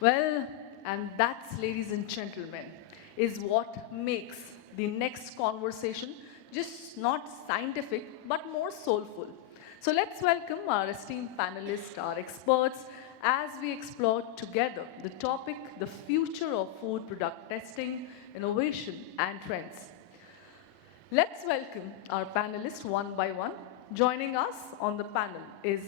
Well, and that's, ladies and gentlemen, is what makes the next conversation just not scientific but more soulful. So let's welcome our esteemed panelists, our experts, as we explore together the topic the future of food product testing, innovation, and trends. Let's welcome our panelists one by one. Joining us on the panel is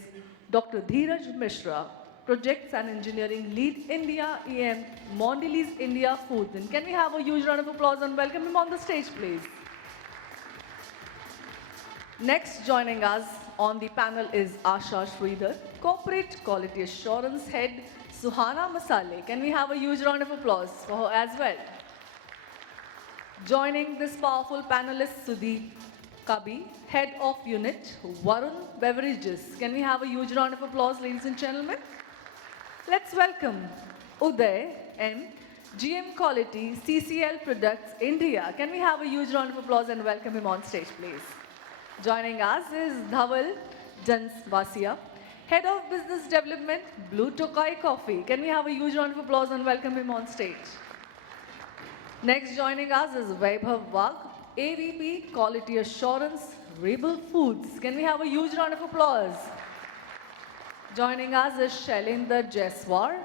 Dr. Dheeraj Mishra, Projects and Engineering Lead India EM, Mondelēz India Foods. And can we have a huge round of applause and welcome him on the stage, please? Next, joining us on the panel is Asha Sridhar, Corporate Quality Assurance Head, Suhana Masale. Can we have a huge round of applause for her as well? Joining this powerful panelist, Sudeep, Kabi, Head of Unit, Varun, Beverages. Can we have a huge round of applause, ladies and gentlemen? Let's welcome Uday M, GM Quality, CCL Products, India. Can we have a huge round of applause and welcome him on stage, please? Joining us is Dhaval Jansvasia, Head of Business Development, Blue Tokai Coffee. Can we have a huge round of applause and welcome him on stage? Next joining us is Vaibhav Wagh, AVP Quality Assurance, Rebel Foods. Can we have a huge round of applause? Joining us is Shailendra Jaiswal,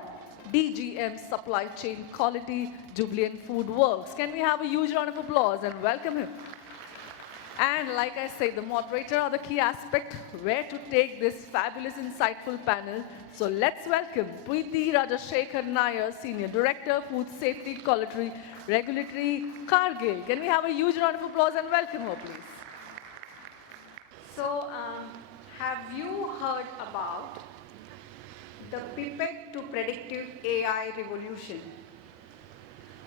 DGM Supply Chain Quality, Jubilant Food Works. Can we have a huge round of applause and welcome him? And like I say, the moderator are the key aspect where to take this fabulous, insightful panel. So let's welcome Preethi Rajashekhar Nair, Senior Director, Food Safety Quality Regulatory, Cargill. Can we have a huge round of applause and welcome her, please? So, have you heard about the pipette to predictive AI revolution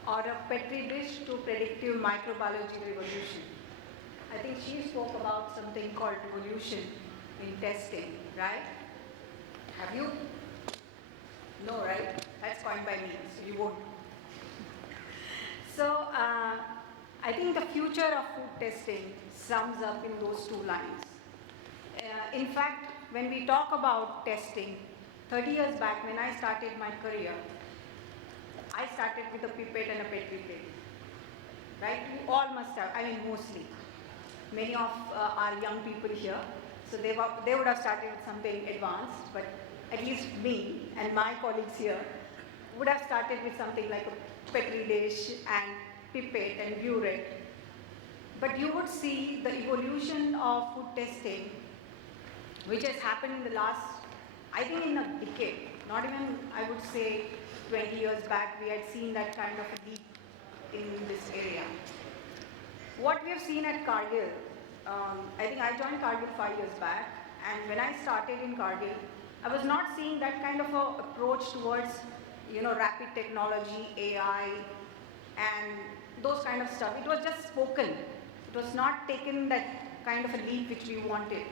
or a petri dish to predictive microbiology revolution? I think she spoke about something called revolution in testing, right? Have you? No, right? That's coined by me, so you won't. So, I think the future of food testing sums up in those two lines. In fact, when we talk about testing, 30 years back when I started my career, I started with a pipette and a petri plate. Right? You all must have, I mean mostly. Many of our young people here, so they would have started with something advanced, but at least me and my colleagues here would have started with something like a petri dish and pipette and burette. But you would see the evolution of food testing, which has happened in the last, I think in a decade, not even, I would say, 20 years back, we had seen that kind of a leap in this area. What we have seen at Cargill, I think I joined Cargill 5 years back, and when I started in Cargill, I was not seeing that kind of a approach towards, rapid technology, AI, and those kind of stuff. It was just spoken. It was not taken that kind of a leap which we wanted.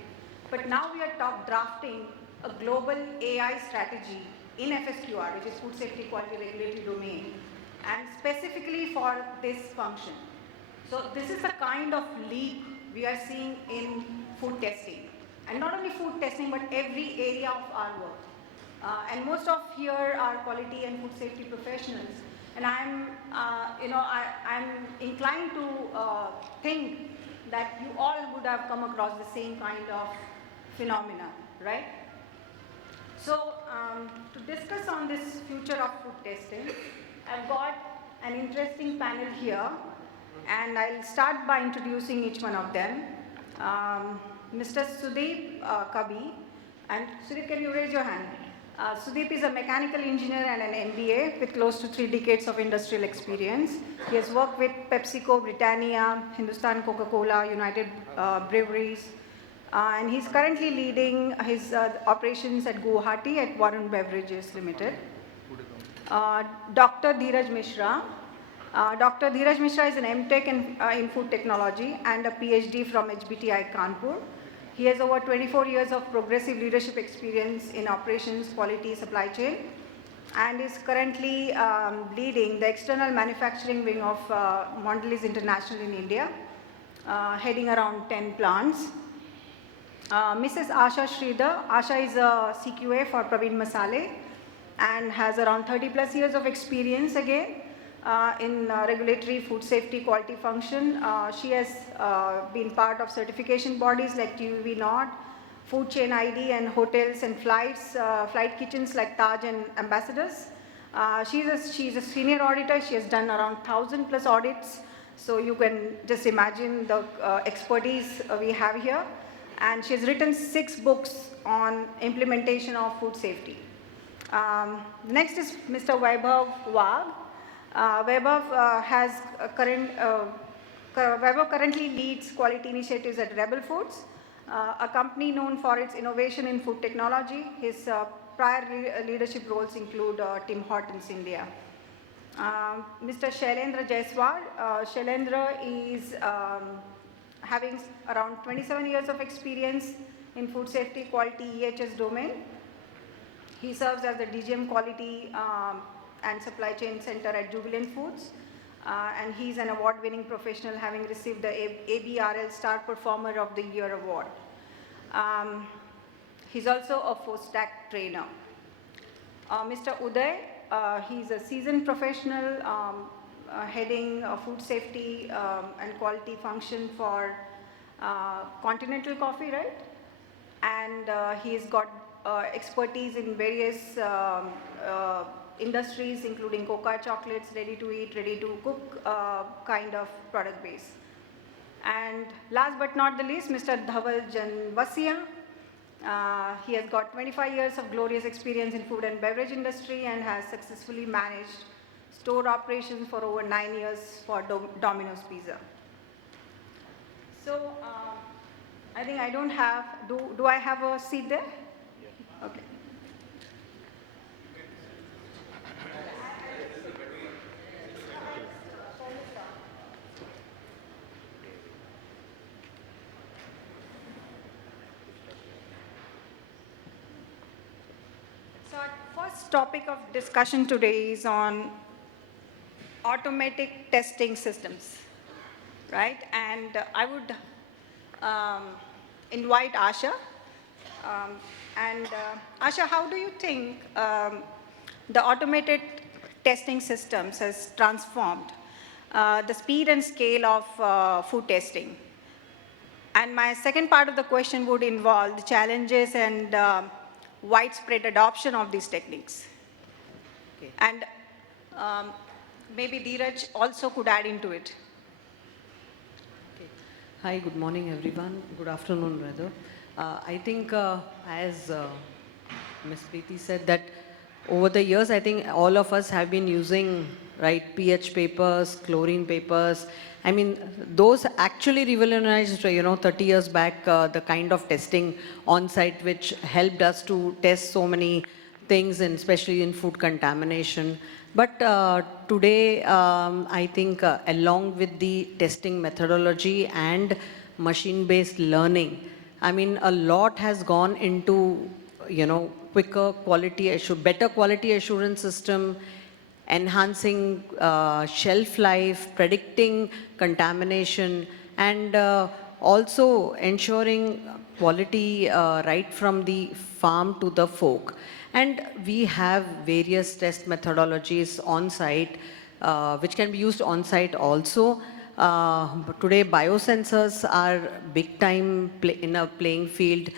But now we are drafting a global AI strategy in FSQR, which is Food Safety Quality Regulatory Domain, and specifically for this function. So this is the kind of leap we are seeing in food testing. And not only food testing, but every area of our work. And most of here are quality and food safety professionals. And I'm inclined to think that you all would have come across the same kind of phenomena, right? So to discuss on this future of food testing, I've got an interesting panel here. And I'll start by introducing each one of them. Mr. Sudeep Kabi. And Sudeep, can you raise your hand? Sudeep is a mechanical engineer and an MBA with close to 3 decades of industrial experience. He has worked with PepsiCo, Britannia, Hindustan Coca-Cola, United Breweries. And he's currently leading his operations at Guwahati at Varun Beverages Limited. Dr. Dheeraj Mishra. Dr. Dheeraj Mishra is an MTech in food technology and a PhD from HBTI Kanpur. He has over 24 years of progressive leadership experience in operations, quality, supply chain, and is currently leading the external manufacturing wing of Mondelēz International in India, heading around 10 plants. Mrs. Asha Sridhar. Asha is a CQA for Praveen Masale. and has around 30 plus years of experience again in regulatory food safety quality function. She has been part of certification bodies like TUV Nord, Food Chain ID, and hotels and flights, flight kitchens like Taj and Ambassadors. She's a senior auditor. She has done around 1,000 plus audits. So you can just imagine the expertise we have here. And she has written 6 books on implementation of food safety. Next is Mr. Vaibhav Wag. Vaibhav currently leads quality initiatives at Rebel Foods, a company known for its innovation in food technology. His prior leadership roles include Tim Hortons India. Mr. Shailendra Jaiswal. Shailendra is having around 27 years of experience in food safety quality EHS domain. He serves as the DGM Quality and Supply Chain Center at Jubilant Foods. And he's an award-winning professional, having received the ABRL Star Performer of the Year award. He's also a FOSTAC trainer. Mr. Uday, he's a seasoned professional heading food safety and quality function for Continental Coffee, right? And he's got expertise in various industries, including cocoa chocolates, ready to eat, ready to cook kind of product base. And last but not the least, Mr. Dhaval Janvasia. He has got 25 years of glorious experience in food and beverage industry and has successfully managed store operations for over 9 years for Domino's Pizza. So I think I don't have, do I have a seat there? Yeah. Okay. So our first topic of discussion today is on automatic testing systems, right? And I would invite Asha. Asha, how do you think the automated testing systems has transformed the speed and scale of food testing? And my second part of the question would involve the challenges and widespread adoption of these techniques. Okay. And maybe Dheeraj also could add into it. Okay. Hi, good morning everyone. Good afternoon rather. I think as Ms. Preethi said that over the years, I think all of us have been using, right, pH papers, chlorine papers. I mean, those actually revolutionized, 30 years back, the kind of testing on-site which helped us to test so many things, and especially in food contamination. But today, I think along with the testing methodology and machine-based learning, I mean, a lot has gone into, quicker quality better quality assurance system, enhancing shelf life, predicting contamination, and also ensuring quality right from the farm to the fork. And we have various test methodologies on site, which can be used on site also. Today, biosensors are big time in a playing field,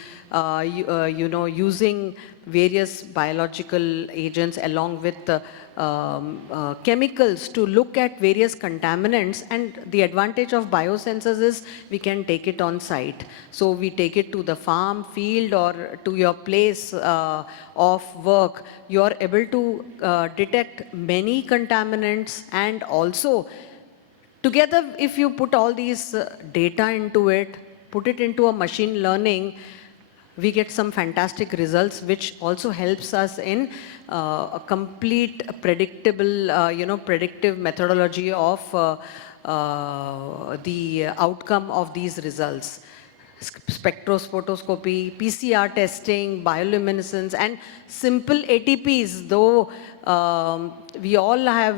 using various biological agents along with chemicals to look at various contaminants. And the advantage of biosensors is we can take it on site. So we take it to the farm, field, or to your place of work. You are able to detect many contaminants, and also together, if you put all these data into it, put it into a machine learning, we get some fantastic results, which also helps us in a complete predictable, predictive methodology of the outcome of these results. Spectroscopy, PCR testing, bioluminescence, and simple ATPs, though we all have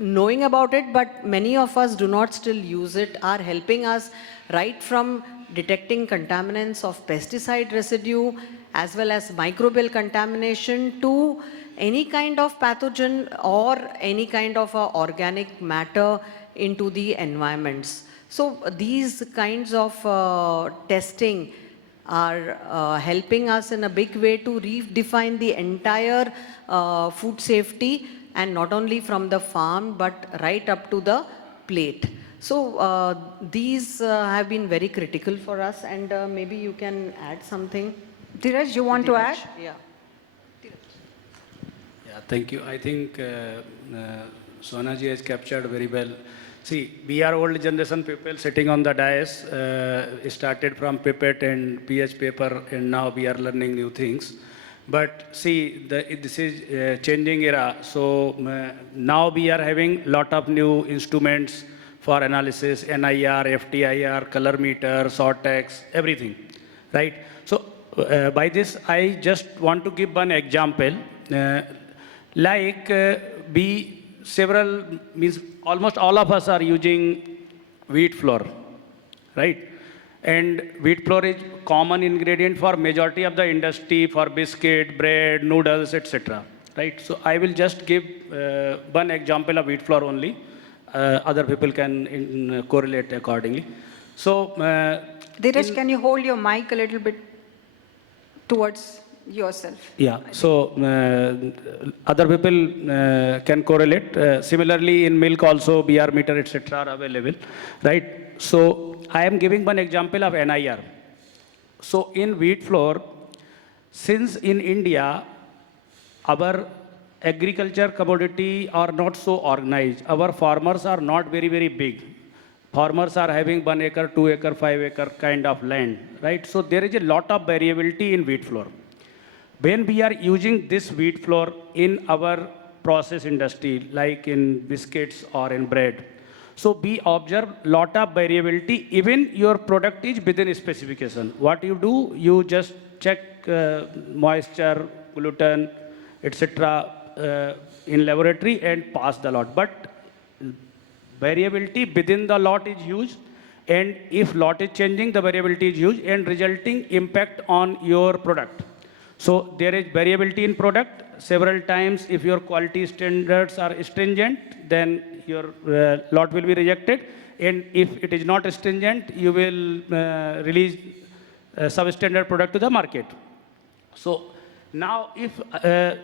knowing about it, but many of us do not still use it, are helping us right from detecting contaminants of pesticide residue as well as microbial contamination to any kind of pathogen or any kind of organic matter into the environments. So these kinds of testing are helping us in a big way to redefine the entire food safety, and not only from the farm but right up to the plate. So these have been very critical for us, and maybe you can add something. Dheeraj, you want to Dheeraj? add? Yeah. Yeah, thank you. I think Suhana ji has captured very well. See, we are old generation people sitting on the dais, started from pipette and pH paper, and now we are learning new things. But see, this is changing era. So now we are having lot of new instruments for analysis, NIR, FTIR, color meter, Sortex, everything, right? So by this, I just want to give one example. Almost all of us are using wheat flour, right? And wheat flour is common ingredient for majority of the industry for biscuit, bread, noodles, etc. Right? So I will just give one example of wheat flour only. Other people can correlate accordingly. So, Dheeraj, can you hold your mic a little bit towards yourself? yeah, so other people can correlate. Similarly, in milk also, BR meter, etc. are available, right? So I am giving one example of NIR. So in wheat flour, since in India, our agriculture commodity are not so organized. Our farmers are not very, very big. Farmers are having 1 acre, 2 acre, 5 acre kind of land, right? So there is a lot of variability in wheat flour. When we are using this wheat flour in our process industry, like in biscuits or in bread, so we observe lot of variability. Even your product is within a specification. What you do, you just check moisture, gluten, etc. In laboratory and pass the lot. But variability within the lot is huge. And if lot is changing, the variability is huge and resulting impact on your product. So there is variability in product. Several times, if your quality standards are stringent, then your lot will be rejected. And if it is not stringent, you will release substandard product to the market. So now, if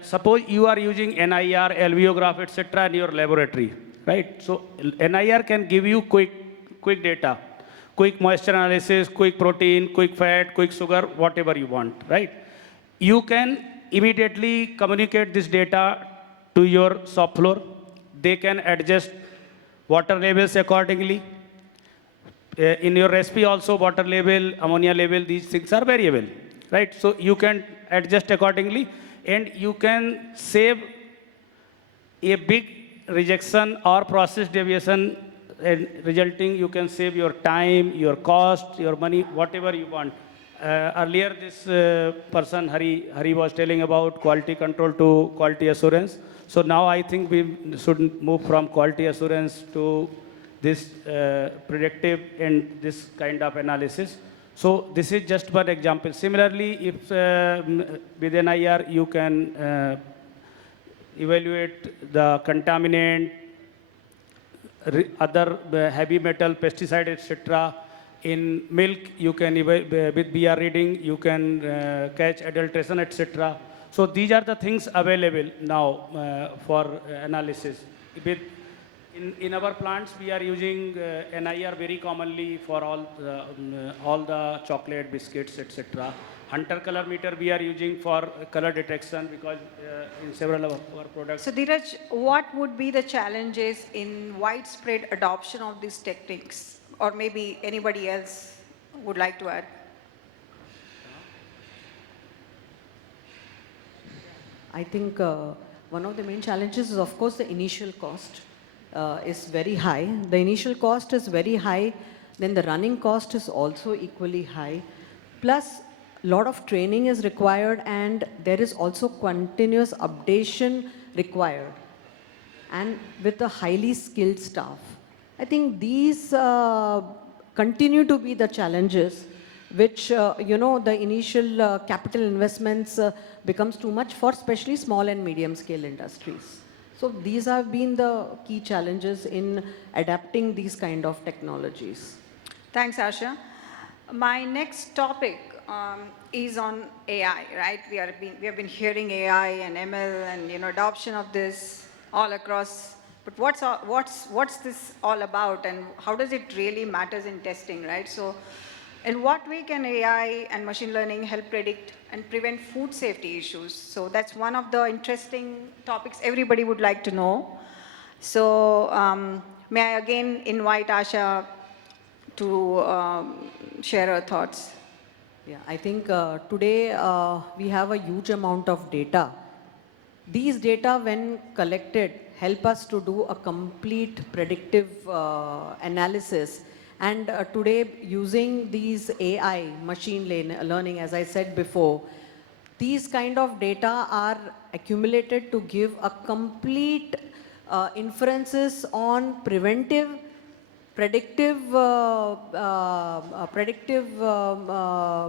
suppose you are using NIR, LVO etc. in your laboratory, right? So NIR can give you quick data, quick moisture analysis, quick protein, quick fat, quick sugar, whatever you want, right? You can immediately communicate this data to your shop floor. They can adjust water levels accordingly. In your recipe also, water level, ammonia level, these things are variable, right? So you can adjust accordingly, and you can save a big rejection or process deviation, and resulting you can save your time, your cost, your money, whatever you want. Earlier, this person, Hari was telling about quality control to quality assurance. So now I think we should move from quality assurance to this predictive and this kind of analysis. So this is just one example. Similarly, if with NIR you can evaluate the contaminant, other heavy metal, pesticide, etc. In milk, you can, with BR reading, you can catch adulteration, etc. So these are the things available now for analysis. In our plants, we are using NIR very commonly for all the chocolate, biscuits, etc. Hunter color meter we are using for color detection, because in several of our products. So Dheeraj, what would be the challenges in widespread adoption of these techniques? Or maybe anybody else would like to add? I think one of the main challenges is, of course, the initial cost is very high. The initial cost is very high. Then the running cost is also equally high. Plus, a lot of training is required, and there is also continuous updation required, and with a highly skilled staff. I think these continue to be the challenges which, the initial capital investments becomes too much for especially small and medium scale industries. So these have been the key challenges in adapting these kind of technologies. Thanks, Asha. My next topic is on AI, right? We have been hearing AI and ML and adoption of this all across. But what's this all about, and how does it really matters in testing, right? So, in what way can AI and machine learning help predict and prevent food safety issues? So that's one of the interesting topics everybody would like to know. So may I again invite Asha to share her thoughts. Yeah, I think today we have a huge amount of data. These data, when collected, help us to do a complete predictive analysis. And today, using these AI, machine learning, as I said before, these kind of data are accumulated to give a complete inferences on predictive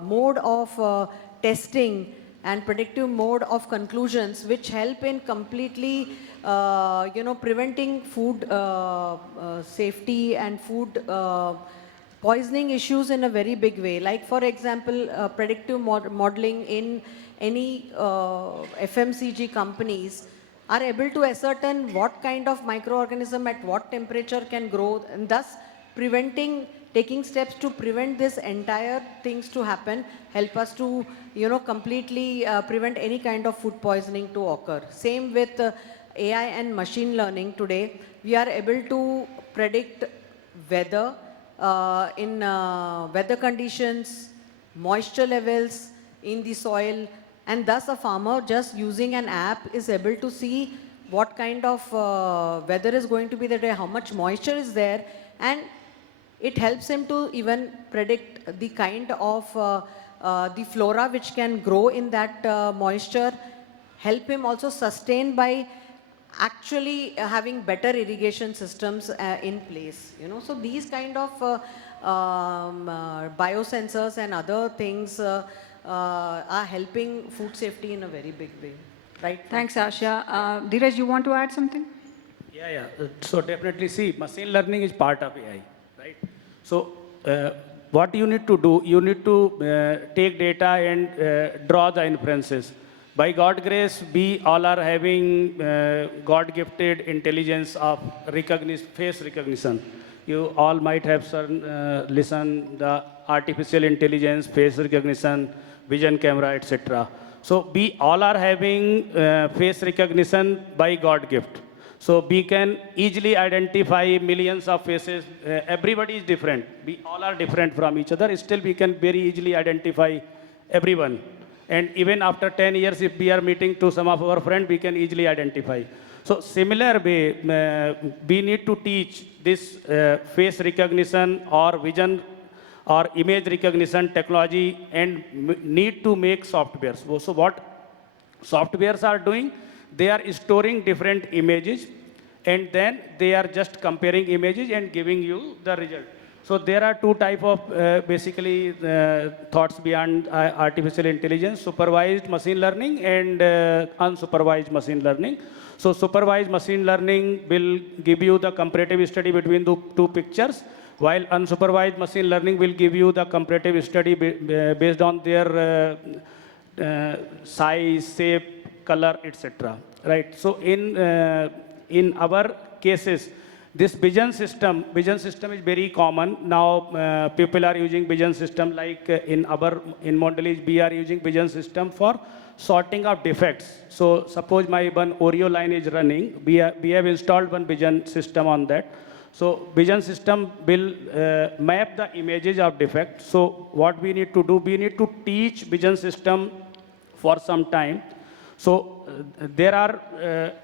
mode of testing and predictive mode of conclusions, which help in completely, preventing food safety and food poisoning issues in a very big way. Like, for example, predictive modeling in any FMCG companies are able to ascertain what kind of microorganism at what temperature can grow, and thus taking steps to prevent this entire things to happen, help us to, completely prevent any kind of food poisoning to occur. Same with AI and machine learning today. We are able to predict weather in weather conditions, moisture levels in the soil, and thus a farmer just using an app is able to see what kind of weather is going to be the day, how much moisture is there, and it helps him to even predict the kind of the flora which can grow in that moisture, help him also sustain by actually having better irrigation systems in place. So these kind of biosensors and other things are helping food safety in a very big way. Right? Thanks, Asha. Dheeraj, you want to add something? Yeah. So definitely, see, machine learning is part of AI, right? So what you need to do, you need to take data and draw the inferences. By God's grace, we all are having God-gifted intelligence of face recognition. You all might have listened the artificial intelligence, face recognition, vision camera, etc. So we all are having face recognition by God gift. So we can easily identify millions of faces. Everybody is different. We all are different from each other. Still, we can very easily identify everyone. And even after 10 years, if we are meeting to some of our friends, we can easily identify. So similar way, we need to teach this face recognition or vision or image recognition technology and need to make softwares. So what softwares are doing, they are storing different images and then they are just comparing images and giving you the result. So there are two types of basically thoughts beyond artificial intelligence: supervised machine learning and unsupervised machine learning. So supervised machine learning will give you the comparative study between the two pictures, while unsupervised machine learning will give you the comparative study based on their size, shape, color, etc. Right? So in our cases, this vision system is very common. Now people are using vision system like in Mondelēz, we are using vision system for sorting of defects. So suppose my one Oreo line is running, we have installed one vision system on that. So vision system will map the images of defects. So what we need to do, we need to teach vision system for some time. So there are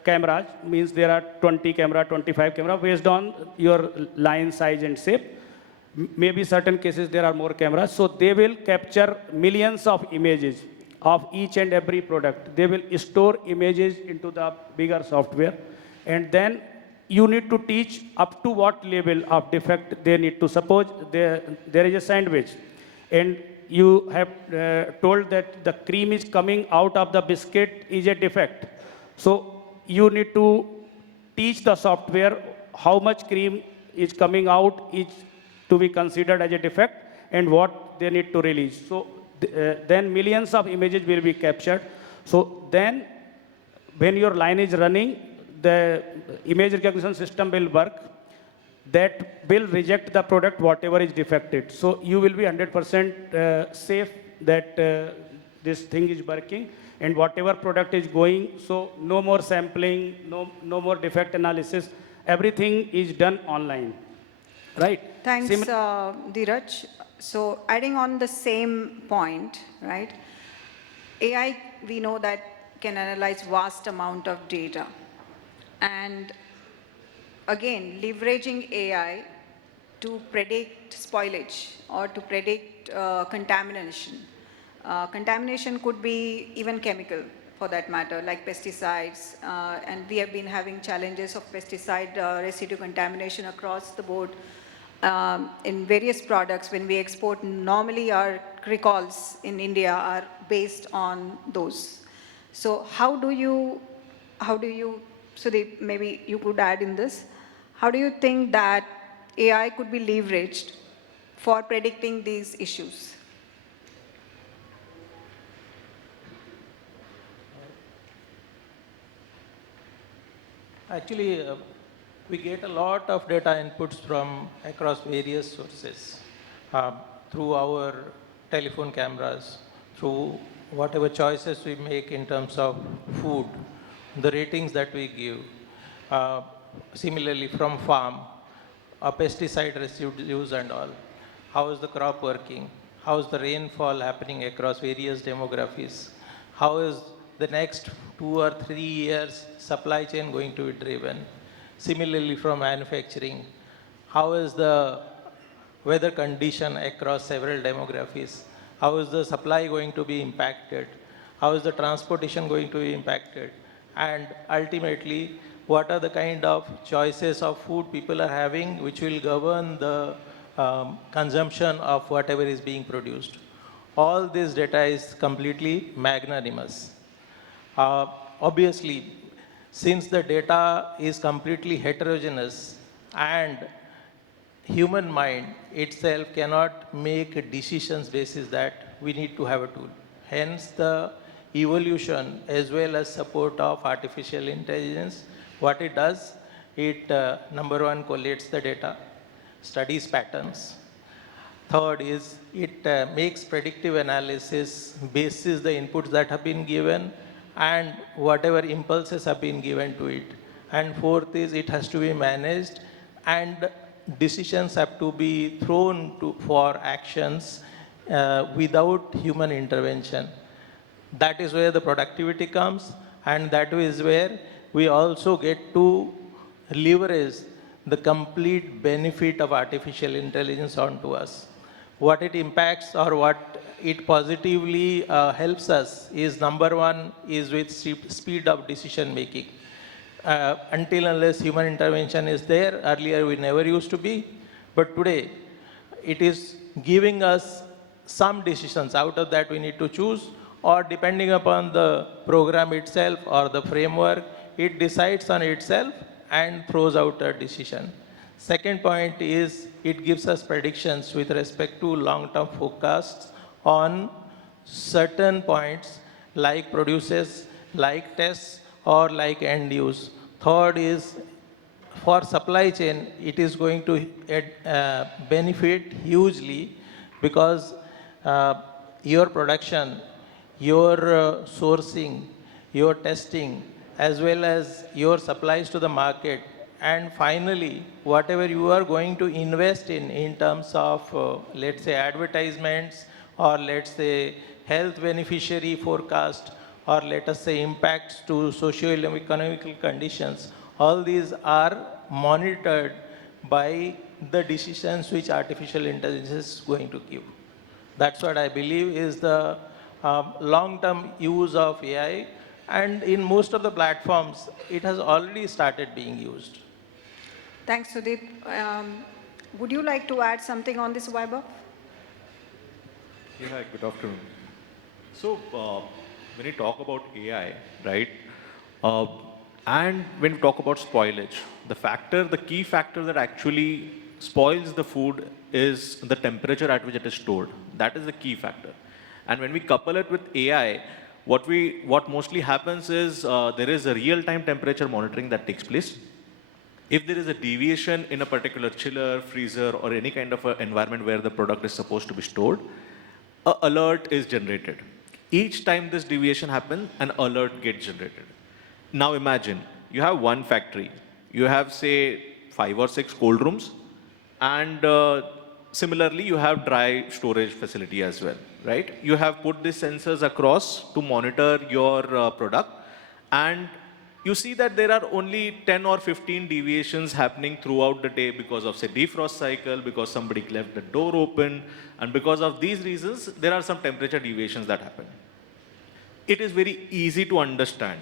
cameras, means there are 20 camera, 25 camera based on your line size and shape. Maybe certain cases there are more cameras. So they will capture millions of images of each and every product. They will store images into the bigger software. And then you need to teach up to what level of defect they need to. Suppose there is a sandwich. And you have told that the cream is coming out of the biscuit is a defect. So you need to teach the software how much cream is coming out is to be considered as a defect and what they need to release. So then millions of images will be captured. So then when your line is running, the image recognition system will work that will reject the product whatever is defected. So you will be 100% safe that this thing is working and whatever product is going, so no more sampling, no more defect analysis, everything is done online, right? Thanks, Dheeraj. So adding on the same point, right? AI, we know that can analyze vast amount of data. And again, leveraging AI to predict spoilage or to predict contamination. Contamination could be even chemical for that matter, like pesticides. And we have been having challenges of pesticide residue contamination across the board in various products when we export. Normally our recalls in India are based on those. So how do you, Sudeep, maybe you could add in this, how do you think that AI could be leveraged for predicting these issues? Actually, we get a lot of data inputs from across various sources through our telephone cameras, through whatever choices we make in terms of food, the ratings that we give. Similarly, from farm, pesticide residues and all. How is the crop working? How is the rainfall happening across various demographies? How is the next 2 or 3 years supply chain going to be driven? Similarly, from manufacturing, how is the weather condition across several demographies? How is the supply going to be impacted? How is the transportation going to be impacted? And ultimately, what are the kind of choices of food people are having which will govern the consumption of whatever is being produced? All this data is completely magnanimous. Obviously, since the data is completely heterogeneous and human mind itself cannot make decisions basis that, we need to have a tool. Hence the evolution as well as support of artificial intelligence. What it does, it number one, collates the data, studies patterns. Third is it makes predictive analysis basis the inputs that have been given and whatever impulses have been given to it. And fourth is it has to be managed and decisions have to be thrown for actions without human intervention. That is where the productivity comes, and that is where we also get to leverage the complete benefit of artificial intelligence onto us. What it impacts or what it positively helps us is, number one, is with speed of decision making. Until unless human intervention is there, earlier we never used to be, but today it is giving us some decisions. Out of that we need to choose, or depending upon the program itself or the framework, it decides on itself and throws out a decision. Second point is it gives us predictions with respect to long-term forecasts on certain points like produces, like tests, or like end use. Third is for supply chain, it is going to benefit hugely because your production, your sourcing, your testing, as well as your supplies to the market, and finally, whatever you are going to invest in terms of, let's say, advertisements, or let's say, health beneficiary forecast, or let us say, impacts to socio-economical conditions, all these are monitored by the decisions which artificial intelligence is going to give. That's what I believe is the long-term use of AI, and in most of the platforms, it has already started being used. Thanks, Sudeep. Would you like to add something on this, Vaibhav? Yeah, hi, good afternoon. So, when you talk about AI, right, uh, and when we talk about spoilage, the key factor that actually spoils the food is the temperature at which it is stored. That is the key factor. And when we couple it with AI, what mostly happens is there is a real-time temperature monitoring that takes place. If there is a deviation in a particular chiller, freezer, or any kind of environment where the product is supposed to be stored, an alert is generated. Each time this deviation happens, an alert gets generated. Now imagine, you have one factory. You have, say, 5 or 6 cold rooms, and similarly, you have dry storage facility as well, right? You have put these sensors across to monitor your product, and you see that there are only 10 or 15 deviations happening throughout the day because of, say, defrost cycle, because somebody left the door open, and because of these reasons, there are some temperature deviations that happen. It is very easy to understand,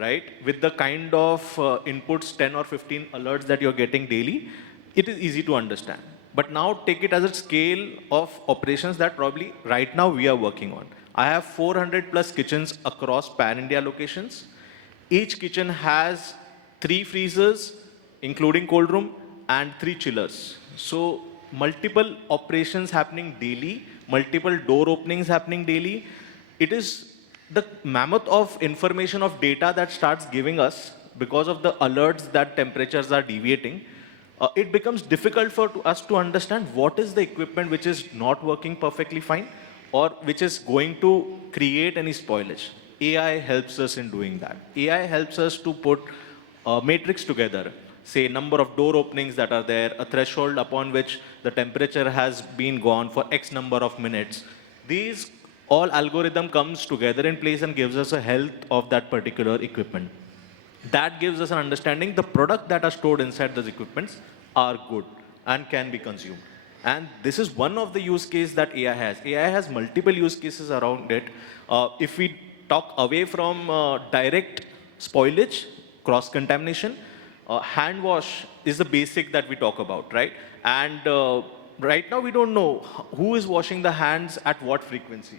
right? With the kind of inputs, 10 or 15 alerts that you're getting daily, it is easy to understand. But now take it as a scale of operations that probably right now we are working on. I have 400 plus kitchens across pan-India locations. Each kitchen has 3 freezers, including cold room, and 3 chillers. So multiple operations happening daily, multiple door openings happening daily. It is the mammoth of information of data that starts giving us because of the alerts that temperatures are deviating. It becomes difficult for us to understand what is the equipment which is not working perfectly fine or which is going to create any spoilage. AI helps us in doing that. AI helps us to put a matrix together, say number of door openings that are there, a threshold upon which the temperature has been gone for X number of minutes. These all algorithm comes together in place and gives us a health of that particular equipment. That gives us an understanding the product that are stored inside those equipments are good and can be consumed. And this is one of the use cases that AI has. AI has multiple use cases around it. If we talk away from direct spoilage, cross-contamination, hand wash is the basic that we talk about, right? And right now we don't know who is washing the hands at what frequency.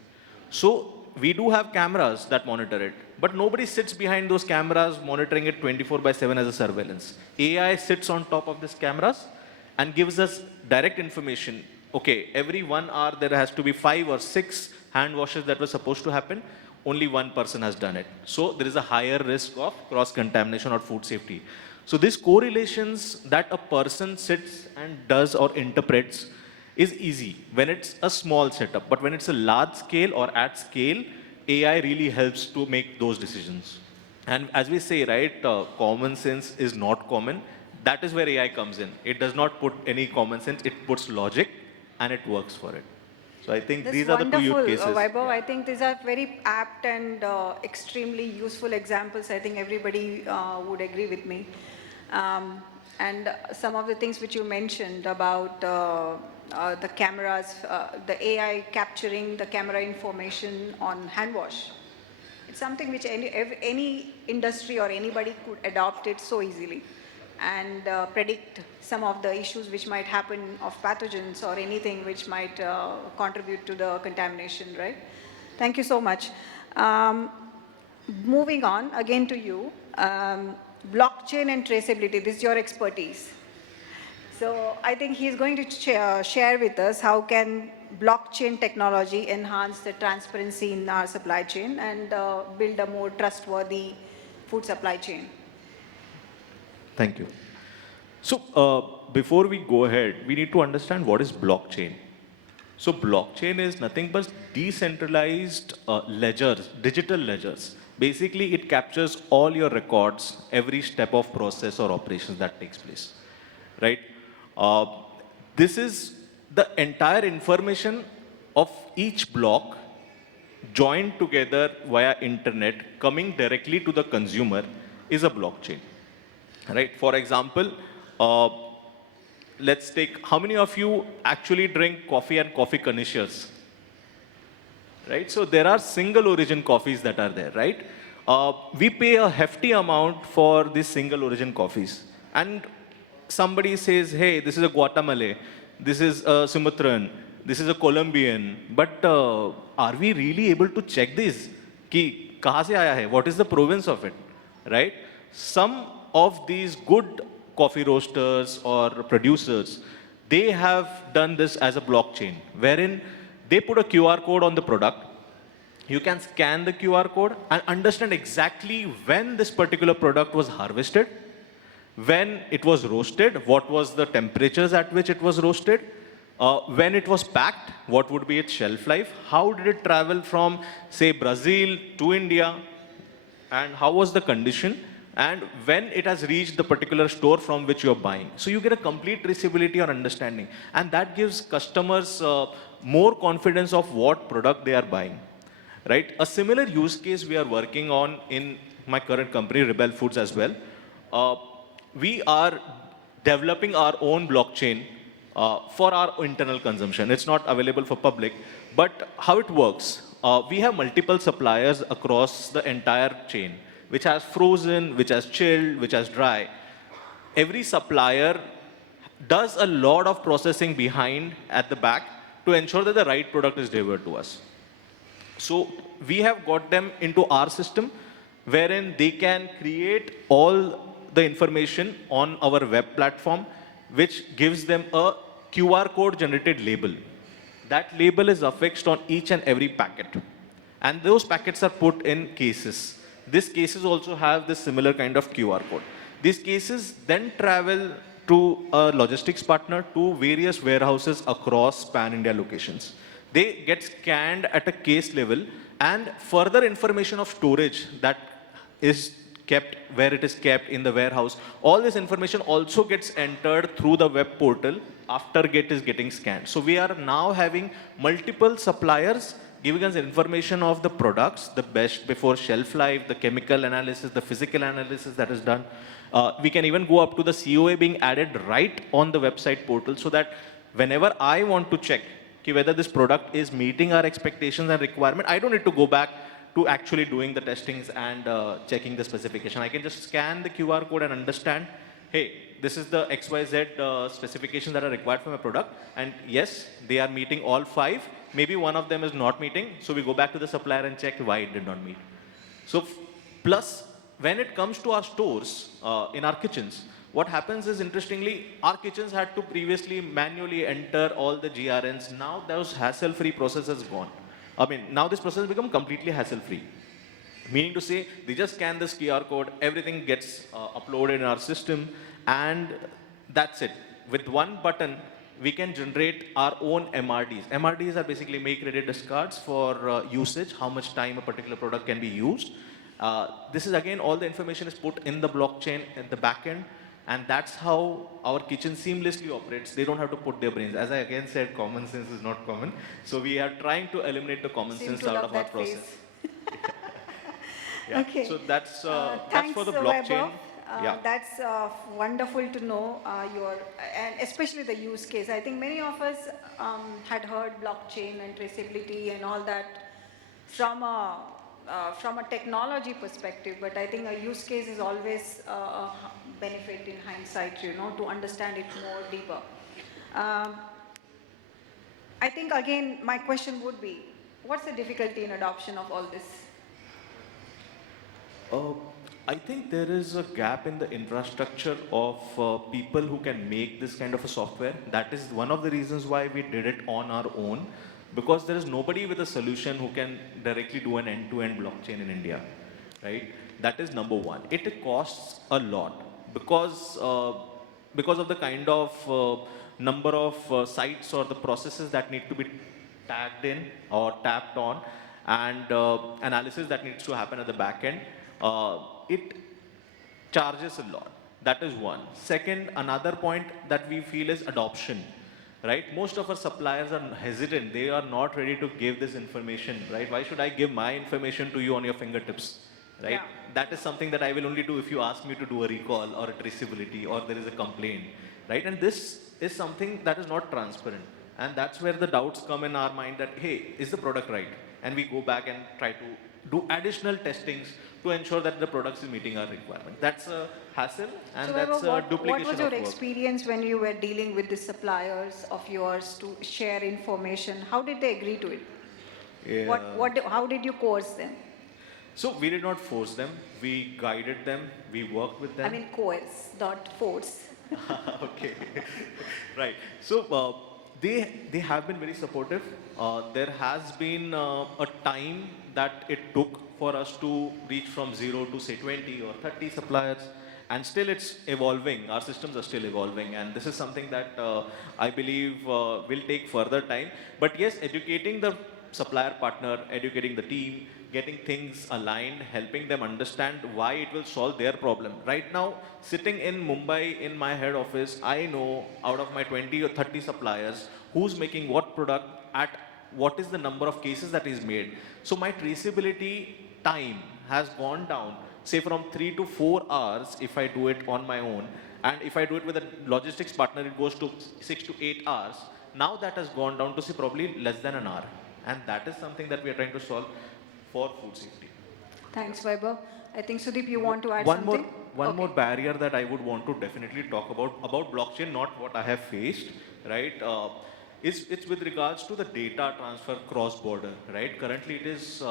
So we do have cameras that monitor it, but nobody sits behind those cameras monitoring it 24/7 as a surveillance. AI sits on top of these cameras and gives us direct information. Okay, every 1 hour there has to be 5 or 6 hand washes that were supposed to happen. Only one person has done it. So there is a higher risk of cross-contamination or food safety. So these correlations that a person sits and does or interprets is easy when it's a small setup. But when it's a large scale or at scale, AI really helps to make those decisions. And as we say, right, common sense is not common. That is where AI comes in. It does not put any common sense. It puts logic and it works for it. So I think That's these are the 2 use wonderful, cases. Vaibhav. I think these are very apt and extremely useful examples. I think everybody would agree with me. And some of the things which you mentioned about the cameras, the AI capturing the camera information on hand wash. It's something which any industry or anybody could adopt it so easily and predict some of the issues which might happen of pathogens or anything which might contribute to the contamination, right? Thank you so much. Moving on, again to you. Blockchain and traceability, this is your expertise. So I think he's going to share with us how can blockchain technology enhance the transparency in our supply chain and build a more trustworthy food supply chain. Thank you. So before we go ahead, we need to understand what is blockchain. So blockchain is nothing but decentralized ledgers, digital ledgers. Basically, it captures all your records, every step of process or operations that takes place, right? This is the entire information of each block joined together via internet, coming directly to the consumer is a blockchain, right? For example, let's take, how many of you actually drink coffee and coffee connoisseurs? Right? So there are single origin coffees that are there, right? We pay a hefty amount for these single origin coffees. And somebody says, hey, this is a Guatemala, this is a Sumatran, this is a Colombian, but are we really able to check this? Ki kahan se aaya hai? What is the province of it, right? Some of these good coffee roasters or producers, they have done this as a blockchain, wherein they put a QR code on the product. You can scan the QR code and understand exactly when this particular product was harvested, when it was roasted, what was the temperatures at which it was roasted, when it was packed, what would be its shelf life, how did it travel from, say, Brazil to India, and how was the condition, and when it has reached the particular store from which you're buying. So you get a complete traceability or understanding, and that gives customers more confidence of what product they are buying. Right? A similar use case we are working on in my current company, Rebel Foods as well. We are developing our own blockchain for our internal consumption. It's not available for public, but how it works, we have multiple suppliers across the entire chain, which has frozen, which has chilled, which has dry. Every supplier does a lot of processing behind at the back to ensure that the right product is delivered to us. So we have got them into our system, wherein they can create all the information on our web platform, which gives them a QR code generated label. That label is affixed on each and every packet. And those packets are put in cases. These cases also have this similar kind of QR code. These cases then travel to a logistics partner to various warehouses across pan-India locations. They get scanned at a case level, and further information of storage that is kept, where it is kept in the warehouse, all this information also gets entered through the web portal after it is getting scanned. So we are now having multiple suppliers giving us information of the products, the best before shelf life, the chemical analysis, the physical analysis that is done. We can even go up to the COA being added right on the website portal, so that whenever I want to check whether this product is meeting our expectations and requirement, I don't need to go back to actually doing the testings and checking the specification. I can just scan the QR code and understand, hey, this is the XYZ specifications that are required for my product. And yes, they are meeting all 5. Maybe one of them is not meeting. So we go back to the supplier and check why it did not meet. So plus, when it comes to our stores, in our kitchens, what happens is, interestingly, our kitchens had to previously manually enter all the GRNs. Now those hassle-free processes gone. I mean, now this process has become completely hassle-free. Meaning to say, they just scan this QR code, everything gets uploaded in our system, and that's it. With one button, we can generate our own MRDs. MRDs are basically make-ready discards for usage, how much time a particular product can be used. This is, again, all the information is put in the blockchain at the back end. And that's how our kitchen seamlessly operates. They don't have to put their brains. As I again said, common sense is not common. So we are trying to eliminate the common sense out of our process. Yeah. Okay. So that's Thanks, for the blockchain. Weber. That's wonderful to know and especially the use case. I think many of us had heard blockchain and traceability and all that from a technology perspective, but I think a use case is always a benefit in hindsight, to understand it more deeper. I think, again, my question would be, what's the difficulty in adoption of all this? I think there is a gap in the infrastructure of people who can make this kind of a software. That is one of the reasons why we did it on our own, because there is nobody with a solution who can directly do an end-to-end blockchain in India, right? That is number one. It costs a lot because of the kind of number of sites or the processes that need to be tagged in or tapped on, and analysis that needs to happen at the back end. It charges a lot. That is one. Second, another point that we feel is adoption, right? Most of our suppliers are hesitant. They are not ready to give this information, right? Why should I give my information to you on your fingertips, right? Yeah. That is something that I will only do if you ask me to do a recall or a traceability or there is a complaint, right? And this is something that is not transparent. And that's where the doubts come in our mind that, hey, is the product right? And we go back and try to do additional testings to ensure that the products is meeting our requirement. That's a hassle and So, that's Vaibhav, a duplication what was your of work. experience when you were dealing with the suppliers of yours to share information? How did they agree to it? Yeah. How did you coerce them? So we did not force them. We guided them. We worked with them. I mean, coerce, not force. Okay. Right. So they have been very supportive. There has been a time that it took for us to reach from 0 to say 20 or 30 suppliers, and still it's evolving. Our systems are still evolving, and this is something that I believe will take further time. But yes, educating the supplier partner, educating the team, getting things aligned, helping them understand why it will solve their problem. Right now, sitting in Mumbai in my head office, I know out of my 20 or 30 suppliers who's making what product at what is the number of cases that is made. So my traceability time has gone down, say from 3 to 4 hours if I do it on my own. And if I do it with a logistics partner, it goes to 6 to 8 hours. Now that has gone down to say probably less than an hour. And that is something that we are trying to solve for food safety. Thanks, Vaibhav. I think, Sudeep, you want to add One something? One more barrier that I would want to definitely talk about blockchain, not what I have faced, right? It's with regards to the data transfer cross-border, right? Currently, it is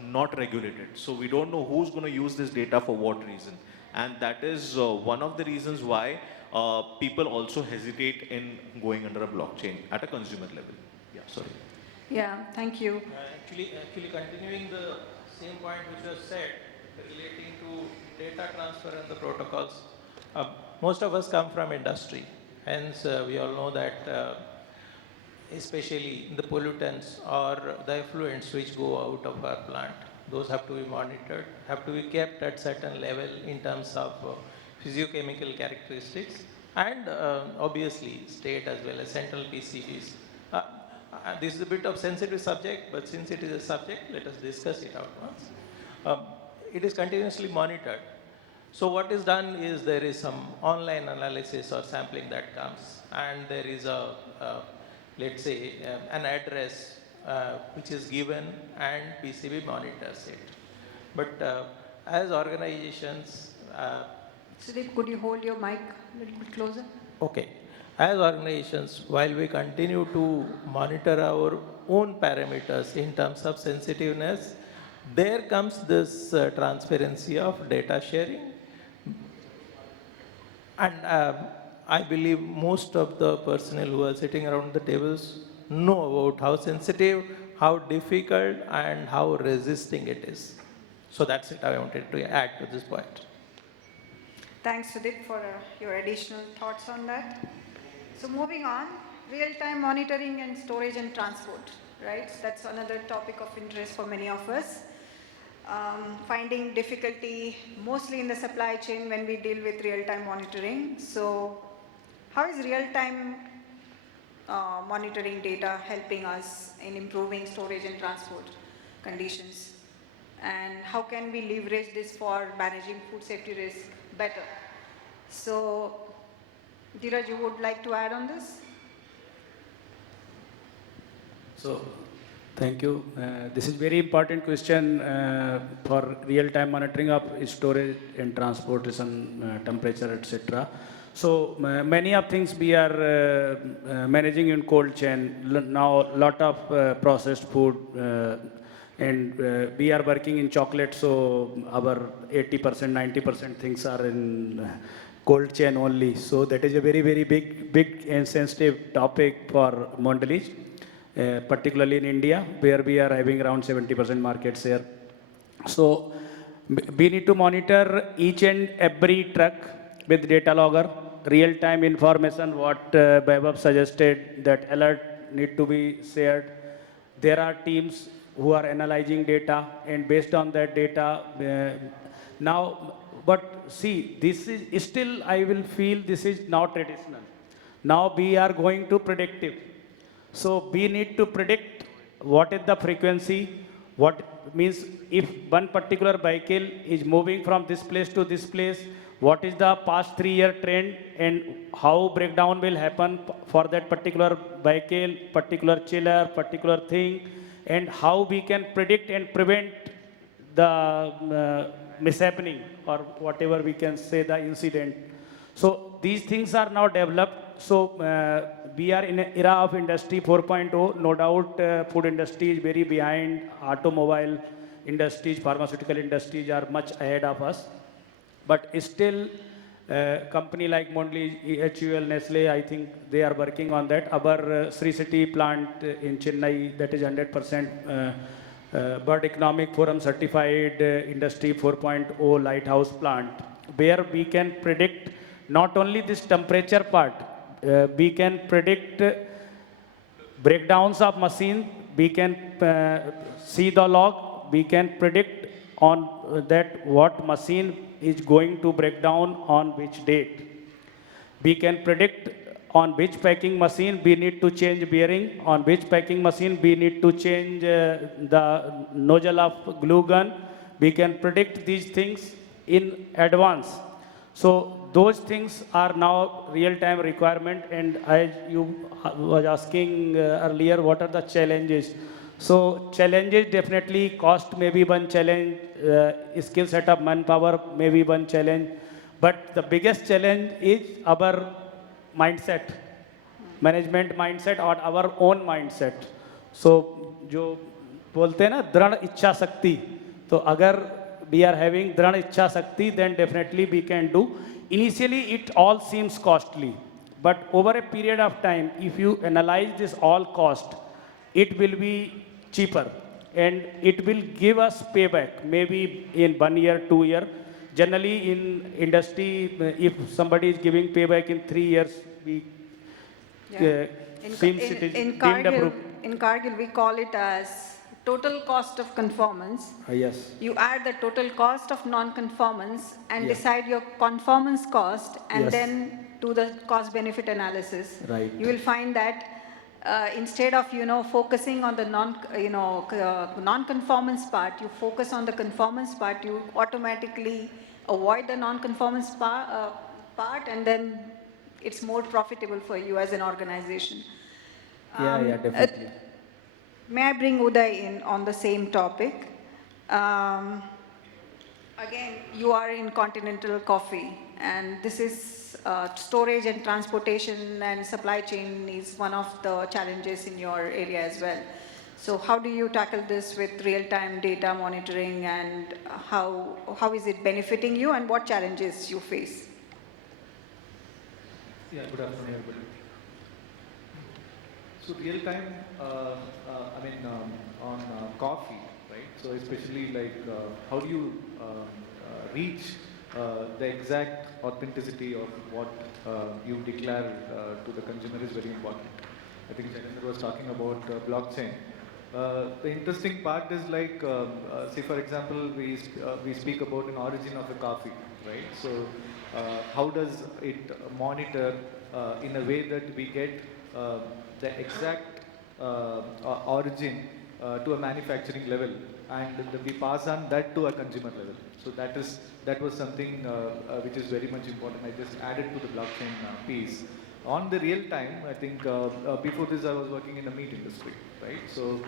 not regulated, so we don't know who's going to use this data for what reason, and that is one of the reasons why people also hesitate in going under a blockchain at a consumer level. Yeah, sorry. Yeah, thank you. Actually, continuing the same point which was said relating to data transfer and the protocols, most of us come from industry. Hence, we all know that especially the pollutants or the effluents which go out of our plant, those have to be monitored, have to be kept at certain level in terms of physiochemical characteristics, and obviously state as well as central PCBs. This is a bit of sensitive subject, but since it is a subject, let us discuss it out once. It is continuously monitored. So what is done is there is some online analysis or sampling that comes, and there is let's say, an address which is given, and PCB monitors it. But as organizations, Sudeep, could you hold your mic a little bit closer? okay. As organizations, while we continue to monitor our own parameters in terms of sensitiveness, there comes this transparency of data sharing. And I believe most of the personnel who are sitting around the tables know about how sensitive, how difficult, and how resisting it is. So that's it I wanted to add to this point. Thanks, Sudeep, for your additional thoughts on that. So moving on, real-time monitoring and storage and transport, right? That's another topic of interest for many of us. Finding difficulty mostly in the supply chain when we deal with real-time monitoring. So how is real-time monitoring data helping us in improving storage and transport conditions? And how can we leverage this for managing food safety risk better? So Dheeraj, you would like to add on this? So, thank you. This is very important question for real-time monitoring of storage and transportation, temperature, etc. So, many of things we are managing in cold chain. Now, lot of processed food, and we are working in chocolate, so our 80%, 90% things are in cold chain only. So that is a very, very big and sensitive topic for Mondelēz, particularly in India, where we are having around 70% market share. So we need to monitor each and every truck with data logger, real-time information, what Vaibhav suggested, that alert need to be shared. There are teams who are analyzing data, and based on that data, now, but see, this is still, I will feel this is not traditional. Now we are going to predictive. So we need to predict what is the frequency, what means if one particular vehicle is moving from this place to this place, what is the past 3-year trend and how breakdown will happen for that particular vehicle, particular chiller, particular thing, and how we can predict and prevent the mishappening or whatever we can say the incident. So these things are now developed. So we are in an era of industry 4.0. No doubt food industry is very behind. Automobile industries, pharmaceutical industries are much ahead of us. But still, company like Mondelēz, HUL, Nestle, I think they are working on that. Our Sri City plant in Chennai, that is 100% World Economic Forum certified Industry 4.0 lighthouse plant, where we can predict not only this temperature part, we can predict breakdowns of machine, we can see the log, we can predict on that what machine is going to break down on which date. We can predict on which packing machine we need to change bearing, on which packing machine we need to change the nozzle of glue gun. We can predict these things in advance. So those things are now real-time requirement, and as you was asking earlier, what are the challenges? So challenges, definitely cost may be one challenge, skill set of manpower may be one challenge, but the biggest challenge is our mindset, management mindset or our own mindset. So जो बोलते हैं ना दृढ़ इच्छा शक्ति, तो अगर we are having दृढ़ इच्छा शक्ति, then definitely we can do. Initially it all seems costly, but over a period of time, if you analyze this all cost, it will be cheaper and it will give us payback maybe in 1 year, 2 year. Generally in industry, if somebody is giving payback in 3 years, we seems it is deemed approved. In Cargill, we call it as total cost of conformance. Yes. You add the total cost of non-conformance and Yes. decide your conformance cost, and Yes. then do the cost-benefit analysis. Right. You will find that instead of focusing on the non-conformance part, you focus on the conformance part. You automatically avoid the non-conformance part, and then it's more profitable for you as an organization. Yeah, definitely. May I bring Uday in on the same topic? Again, you are in Continental Coffee, and this is storage and transportation and supply chain is one of the challenges in your area as well. So how do you tackle this with real-time data monitoring, and how is it benefiting you, and what challenges you face? Yeah, good afternoon, everybody. So real time, on coffee, right? So especially like how do you reach the exact authenticity of what you declare to the consumer is very important. I think Janinder was talking about blockchain. The interesting part is like, say for example, we speak about an origin of a coffee, right? So how does it monitor in a way that we get the exact origin to a manufacturing level, and we pass on that to a consumer level. So that was something which is very much important. I just added to the blockchain piece. On the real time, I think before this I was working in the meat industry, right? So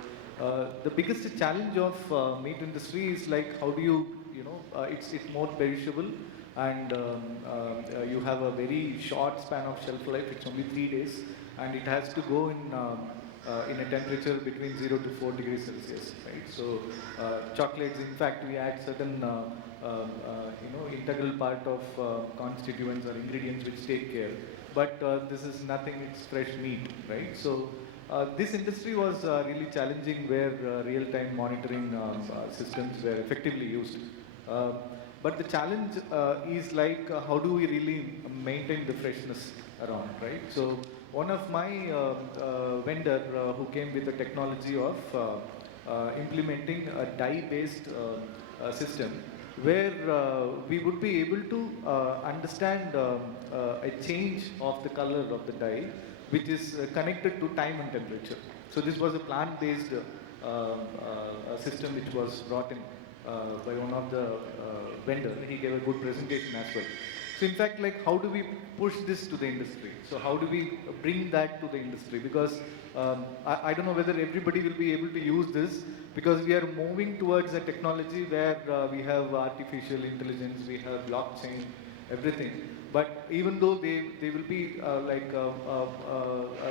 the biggest challenge of meat industry is like how do it's more perishable, and you have a very short span of shelf life. It's only 3 days, and it has to go in a temperature between 0 to 4 degrees Celsius, right? So chocolates, in fact, we add certain integral part of constituents or ingredients which take care. But this is nothing, it's fresh meat, right? So this industry was really challenging, where real-time monitoring systems were effectively used. But the challenge is like how do we really maintain the freshness around, right? So one of my vendor who came with the technology of implementing a dye-based system, where we would be able to understand a change of the color of the dye, which is connected to time and temperature. So this was a plant-based system which was brought in by one of the vendor. He gave a good presentation as well. So in fact, like, how do we push this to the industry? So how do we bring that to the industry? Because I don't know whether everybody will be able to use this, because we are moving towards a technology where we have artificial intelligence, we have blockchain, everything. But even though they will be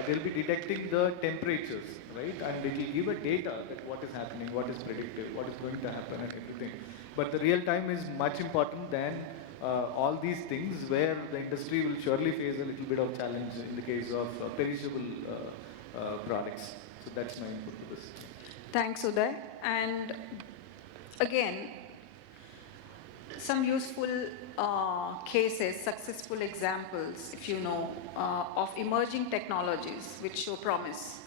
they'll be detecting the temperatures, right? And it will give a data that what is happening, what is predictive, what is going to happen, and everything. But the real time is much important than all these things, where the industry will surely face a little bit of challenge in the case of perishable products. So that's my input to this. Thanks, Uday. And again, some useful cases, successful examples, if you know, of emerging technologies which show promise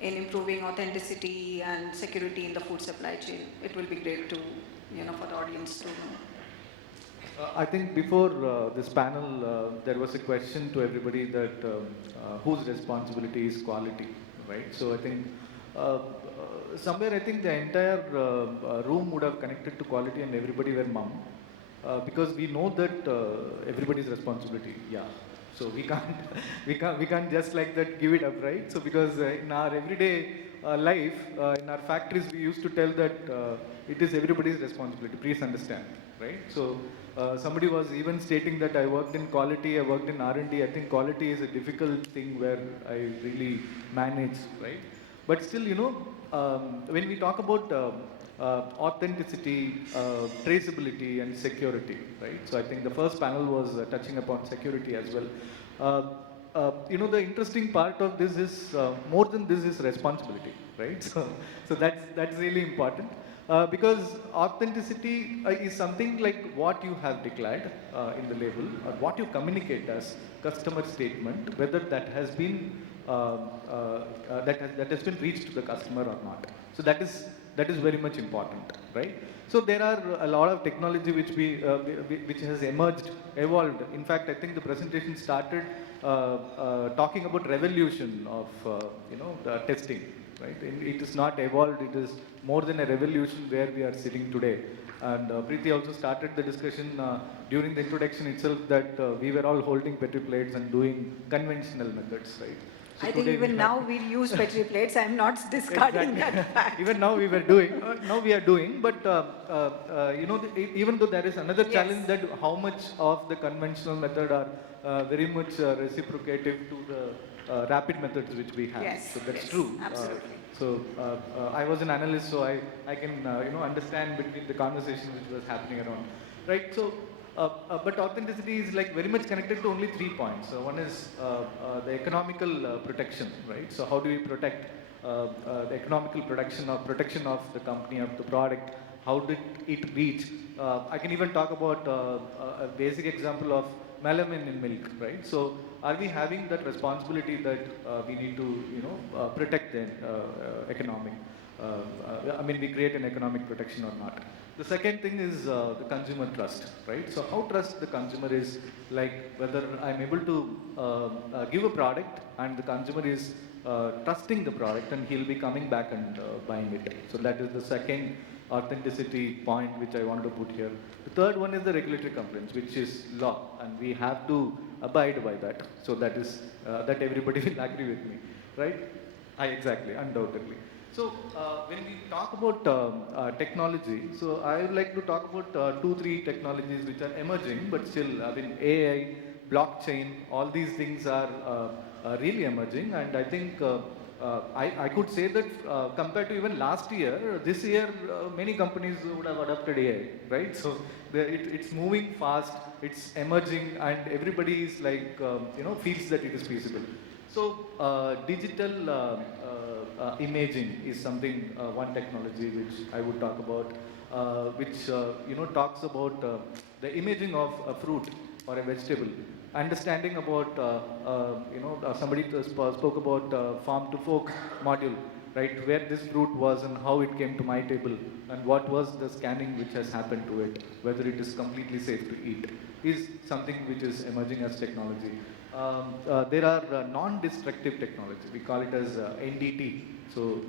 in improving authenticity and security in the food supply chain. It will be great to, for the audience to know. I think before this panel, there was a question to everybody that whose responsibility is quality, right? So I think somewhere I think the entire room would have connected to quality and everybody were mum, because we know that everybody's responsibility. Yeah. So we can't just like that give it up, right? So because in our everyday life, in our factories, we used to tell that it is everybody's responsibility. Please understand, right? So somebody was even stating that I worked in quality, I worked in R&D. I think quality is a difficult thing where I really manage, right? But still, when we talk about authenticity, traceability, and security, right? So I think the first panel was touching upon security as well. The interesting part of this is more than this is responsibility, right? So that's really important. Because authenticity is something like what you have declared in the label, or what you communicate as customer statement, whether that has been that has been reached to the customer or not. So that is very much important, right? So there are a lot of technology which has evolved. In fact, I think the presentation started talking about revolution of the testing. Right? It is not evolved, it is more than a revolution where we are sitting today. And Preethi also started the discussion during the introduction itself that we were all holding petri plates and doing conventional methods, right? So I think even now we use petri plates. I'm not discarding that fact. Even now we are doing, but even though there is another challenge that how much of the conventional method are very much reciprocative to the rapid methods which we have. Yes, So that's yes, true. absolutely. I was an analyst, so I can understand between the conversation which was happening around, right? So. But authenticity is like very much connected to only 3 points. One is the economical protection, right? So how do we protect the economical protection of the company, of the product? How did it reach? I can even talk about a basic example of melamine in milk, right? So are we having that responsibility that we need to protect the economic? We create an economic protection or not? The second thing is the consumer trust, right? So how trust the consumer is like whether I'm able to give a product and the consumer is trusting the product and he'll be coming back and buying it. So that is the second authenticity point which I want to put here. The third one is the regulatory compliance, which is law, and we have to abide by that. So that is that everybody will agree with me, right? Exactly, undoubtedly. So when we talk about technology, so I would like to talk about 2-3 technologies which are emerging, but still, AI, blockchain, all these things are really emerging, and I think I could say that compared to even last year, this year many companies would have adopted AI, right? So it's moving fast, it's emerging, and everybody is like feels that it is feasible. So digital imaging is something, one technology which I would talk about, which talks about the imaging of a fruit or a vegetable, understanding about somebody spoke about farm to fork module, right, where this fruit was and how it came to my table and what was the scanning which has happened to it, whether it is completely safe to eat, is something which is emerging as technology. There are non-destructive technology. We call it as NDT. So,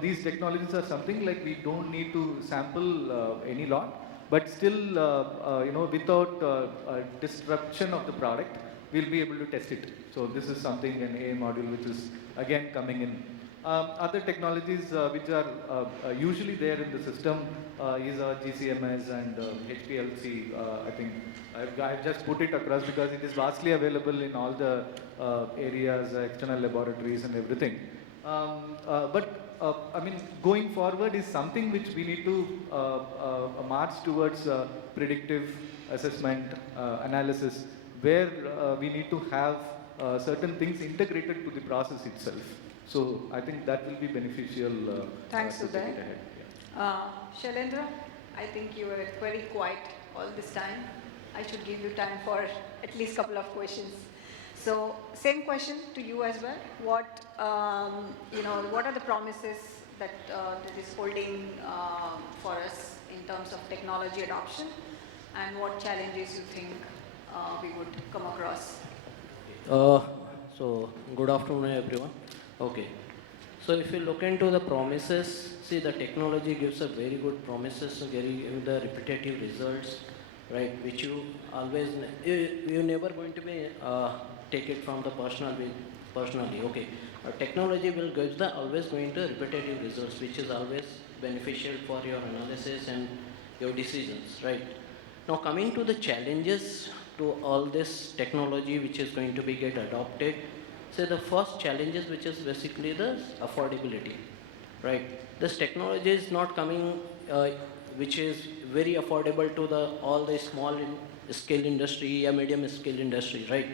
these technologies are something like we don't need to sample any lot, but still, without disruption of the product, we'll be able to test it. So this is something, an AI module, which is again coming in. Other technologies which are usually there in the system is GCMS and HPLC. I think I've just put it across because it is vastly available in all the areas, external laboratories and everything. I mean, going forward is something which we need to march towards predictive assessment, analysis, where we need to have certain things integrated to the process itself. So I think that will be beneficial. Thanks, to take Uday. it ahead. Yeah. Shailendra, I think you were very quiet all this time. I should give you time for at least a couple of questions. So, same question to you as well. What are the promises that that is holding for us in terms of technology adoption, and what challenges you think we would come across? So, good afternoon, everyone. Okay. So, if you look into the promises, see the technology gives a very good promises to give the repetitive results, right? Which you always, you're never going to be take it from the personally. Okay. Technology will give the always going to repetitive results, which is always beneficial for your analysis and your decisions, right? Now, coming to the challenges to all this technology which is going to be get adopted. So the first challenge is which is basically the affordability, right? This technology is not coming, which is very affordable to all the small scale industry or medium scale industry, right?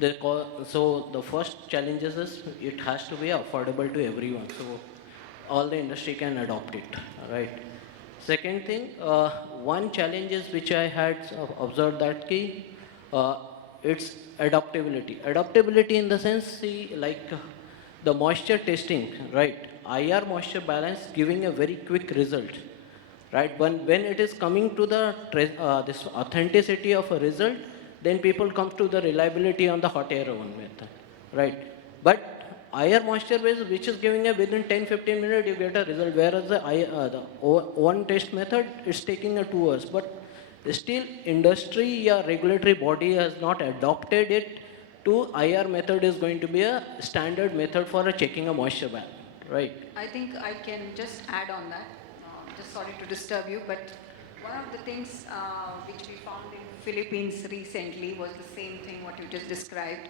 So the first challenge is it has to be affordable to everyone, so all the industry can adopt it, right? Second thing, one challenge is which I had observed that key. It's adaptability. Adaptability in the sense, see, like the moisture testing, right? IR moisture balance giving a very quick result, right? When it is coming to the this authenticity of a result, then people come to the reliability on the hot air oven method, right? But IR moisture base, which is giving a within 10-15 minutes, you get a result, whereas the one test method is taking a 2 hours. But still, industry or regulatory body has not adopted it to IR method is going to be a standard method for checking a moisture balance, right? I think I can just add on that. Just sorry to disturb you, but one of the things which we found in Philippines recently was the same thing what you just described.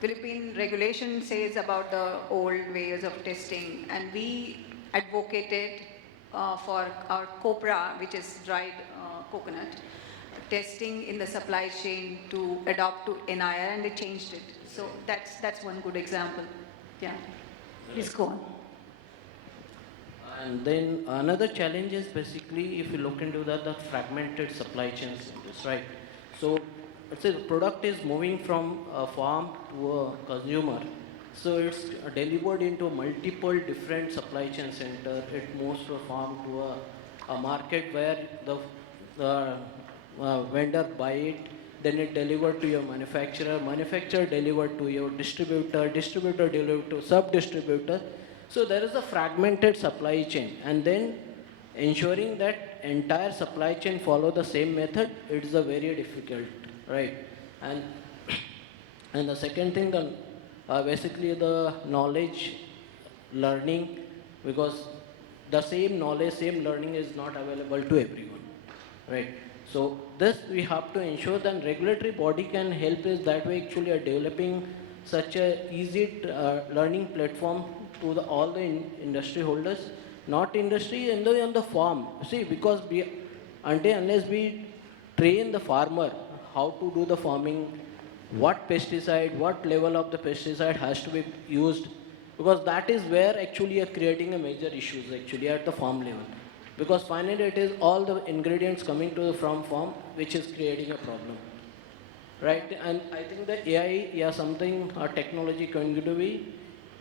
Philippine regulation says about the old ways of testing, and we advocated for our copra, which is dried coconut, testing in the supply chain to adopt to NIR, and they changed it. So that's one good example. Yeah, please go on. And then another challenge is basically if you look into the fragmented supply chains, right? So let's say the product is moving from a farm to a consumer. So it's delivered into multiple different supply chain center. It moves from farm to a market where the vendor buy it, then it delivered to your manufacturer, manufacturer delivered to your distributor, distributor delivered to sub-distributor. So there is a fragmented supply chain, and then ensuring that entire supply chain follow the same method, it is a very difficult, right? And the second thing, basically the knowledge learning, because the same knowledge, same learning is not available to everyone, right? So this we have to ensure that regulatory body can help us that way actually are developing such a easy learning platform to all the industry holders, not industry and on the farm. See, because unless we train the farmer how to do the farming, what pesticide, what level of the pesticide has to be used, because that is where actually are creating a major issues actually at the farm level. Because finally it is all the ingredients coming from farm which is creating a problem, right? And I think the AI, something technology going to be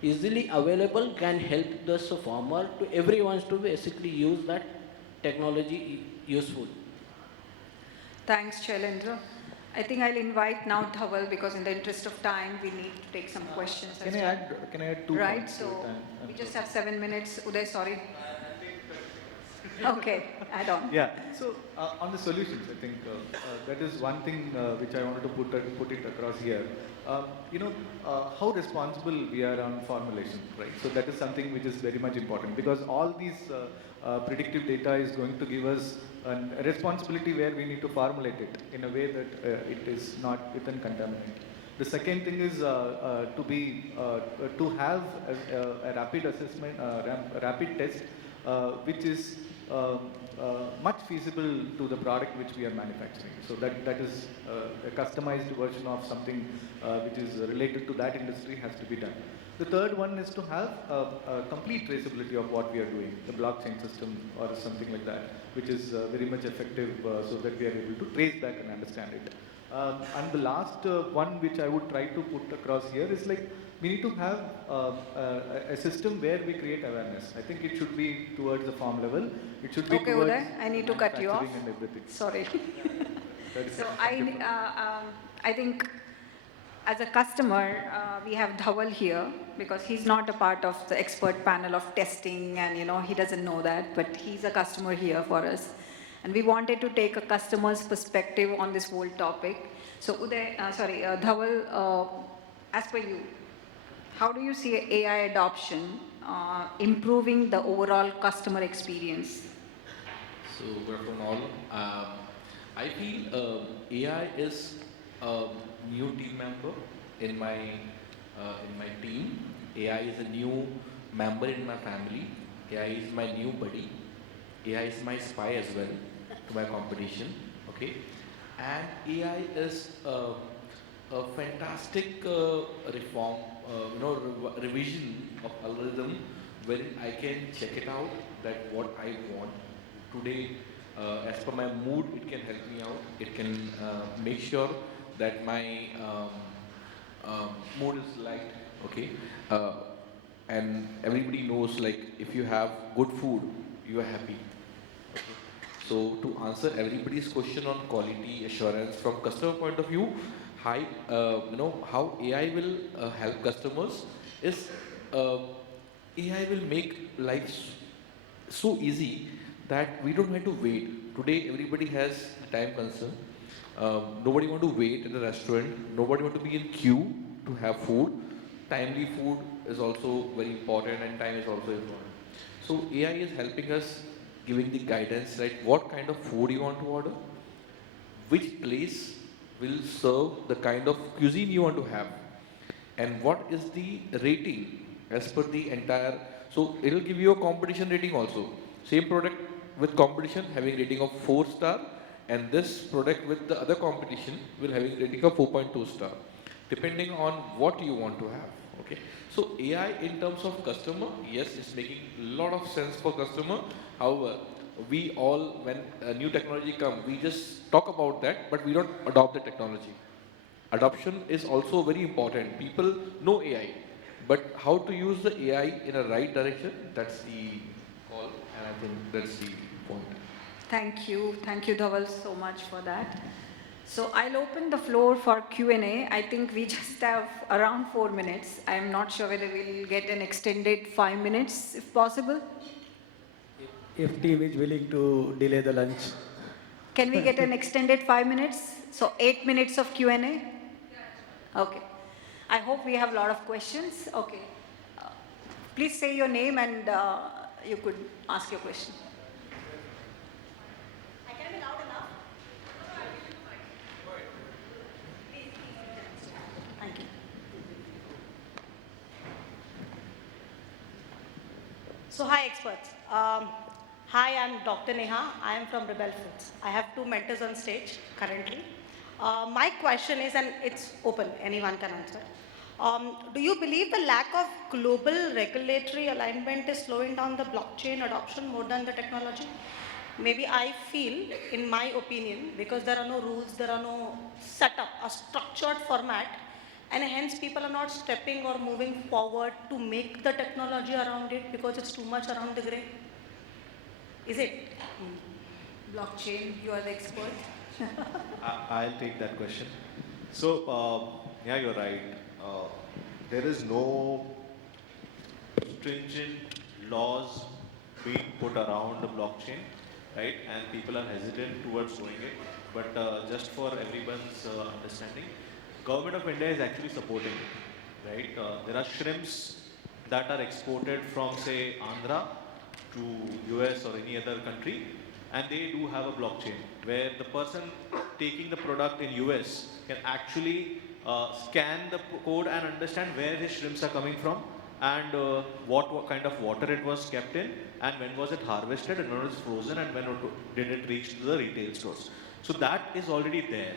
easily available can help the farmer to everyone to basically use that technology useful. Thanks, Shailendra. I think I'll invite now Dhawal, because in the interest of time, we need to take some questions. Can I add 2 Right, points to so it? we just have 7 minutes. Uday, sorry. Okay, add on. Yeah. So on the solutions, I think that is one thing which I wanted to put it across here. How responsible we are on formulation, right? So that is something which is very much important because all these predictive data is going to give us a responsibility where we need to formulate it in a way that it is not within contaminant. The second thing is to have a rapid assessment, rapid test, which is much feasible to the product which we are manufacturing. So that is a customized version of something which is related to that industry has to be done. The third one is to have a complete traceability of what we are doing, the blockchain system or something like that, which is very much effective so that we are able to trace back and understand it. And the last one which I would try to put across here is like we need to have a system where we create awareness. I think it should be towards the farm level. It should be Okay, towards Uday, I need to cut you off. manufacturing and everything. Sorry. That is So it. I think as a customer, we have Dhawal here because he's not a part of the expert panel of testing and he doesn't know that, but he's a customer here for us. And we wanted to take a customer's perspective on this whole topic. So Uday, Dhawal, as per you, how do you see AI adoption improving the overall customer experience? So, good afternoon all. I feel AI is a new team member in my team. AI is a new member in my family. AI is my new buddy. AI is my spy as well to my competition. Okay, and AI is a fantastic reform, revision of algorithm wherein I can check it out that what I want today. As per my mood, it can help me out. It can make sure that my mood is light. Okay, and everybody knows like if you have good food, you are happy. Okay. So to answer everybody's question on quality assurance from customer point of view, how AI will help customers is AI will make life so easy that we don't have to wait. Today, everybody has time concern. Nobody want to wait in a restaurant. Nobody want to be in queue to have food. Timely food is also very important, and time is also important. So AI is helping us, giving the guidance, like what kind of food you want to order, which place will serve the kind of cuisine you want to have, and what is the rating as per the entire. So it will give you a competition rating also. Same product with competition having rating of 4 star, and this product with the other competition will having rating of 4.2 star, depending on what you want to have. Okay, so AI in terms of customer, yes, it's making a lot of sense for customer. However, we all, when a new technology come, we just talk about that, but we don't adopt the technology. Adoption is also very important. People know AI, but how to use the AI in a right direction, that's the call, and I think that's the point. Thank you, Dhawal, so much for that. So I'll open the floor for Q&A. I think we just have around 4 minutes. I'm not sure whether we'll get an extended 5 minutes, if possible. If team is willing to delay the lunch. Can we get an extended 5 minutes? So 8 minutes of Q&A? Okay. I hope we have a lot of questions. Okay. Please say your name and you could ask your question. I can be loud enough. Thank you. So hi experts. Hi, I'm Dr. Neha. I am from Rebel Foods. I have 2 mentors on stage currently. My question is, and it's open, anyone can answer. Do you believe the lack of global regulatory alignment is slowing down the blockchain adoption more than the technology? Maybe I feel, in my opinion, because there are no rules, there are no setup, a structured format, and hence people are not stepping or moving forward to make the technology around it because it's too much around the gray. Is it? Blockchain, you are the expert. I'll take that question. So, yeah, you're right. There is no stringent laws being put around the blockchain, right? And people are hesitant towards doing it. But just for everyone's understanding, Government of India is actually supporting it, right? There are shrimps that are exported from, say, Andhra to US or any other country, and they do have a blockchain where the person taking the product in US can actually scan the code and understand where his shrimps are coming from and what kind of water it was kept in and when was it harvested and when it was frozen and when did it reach to the retail stores. So that is already there.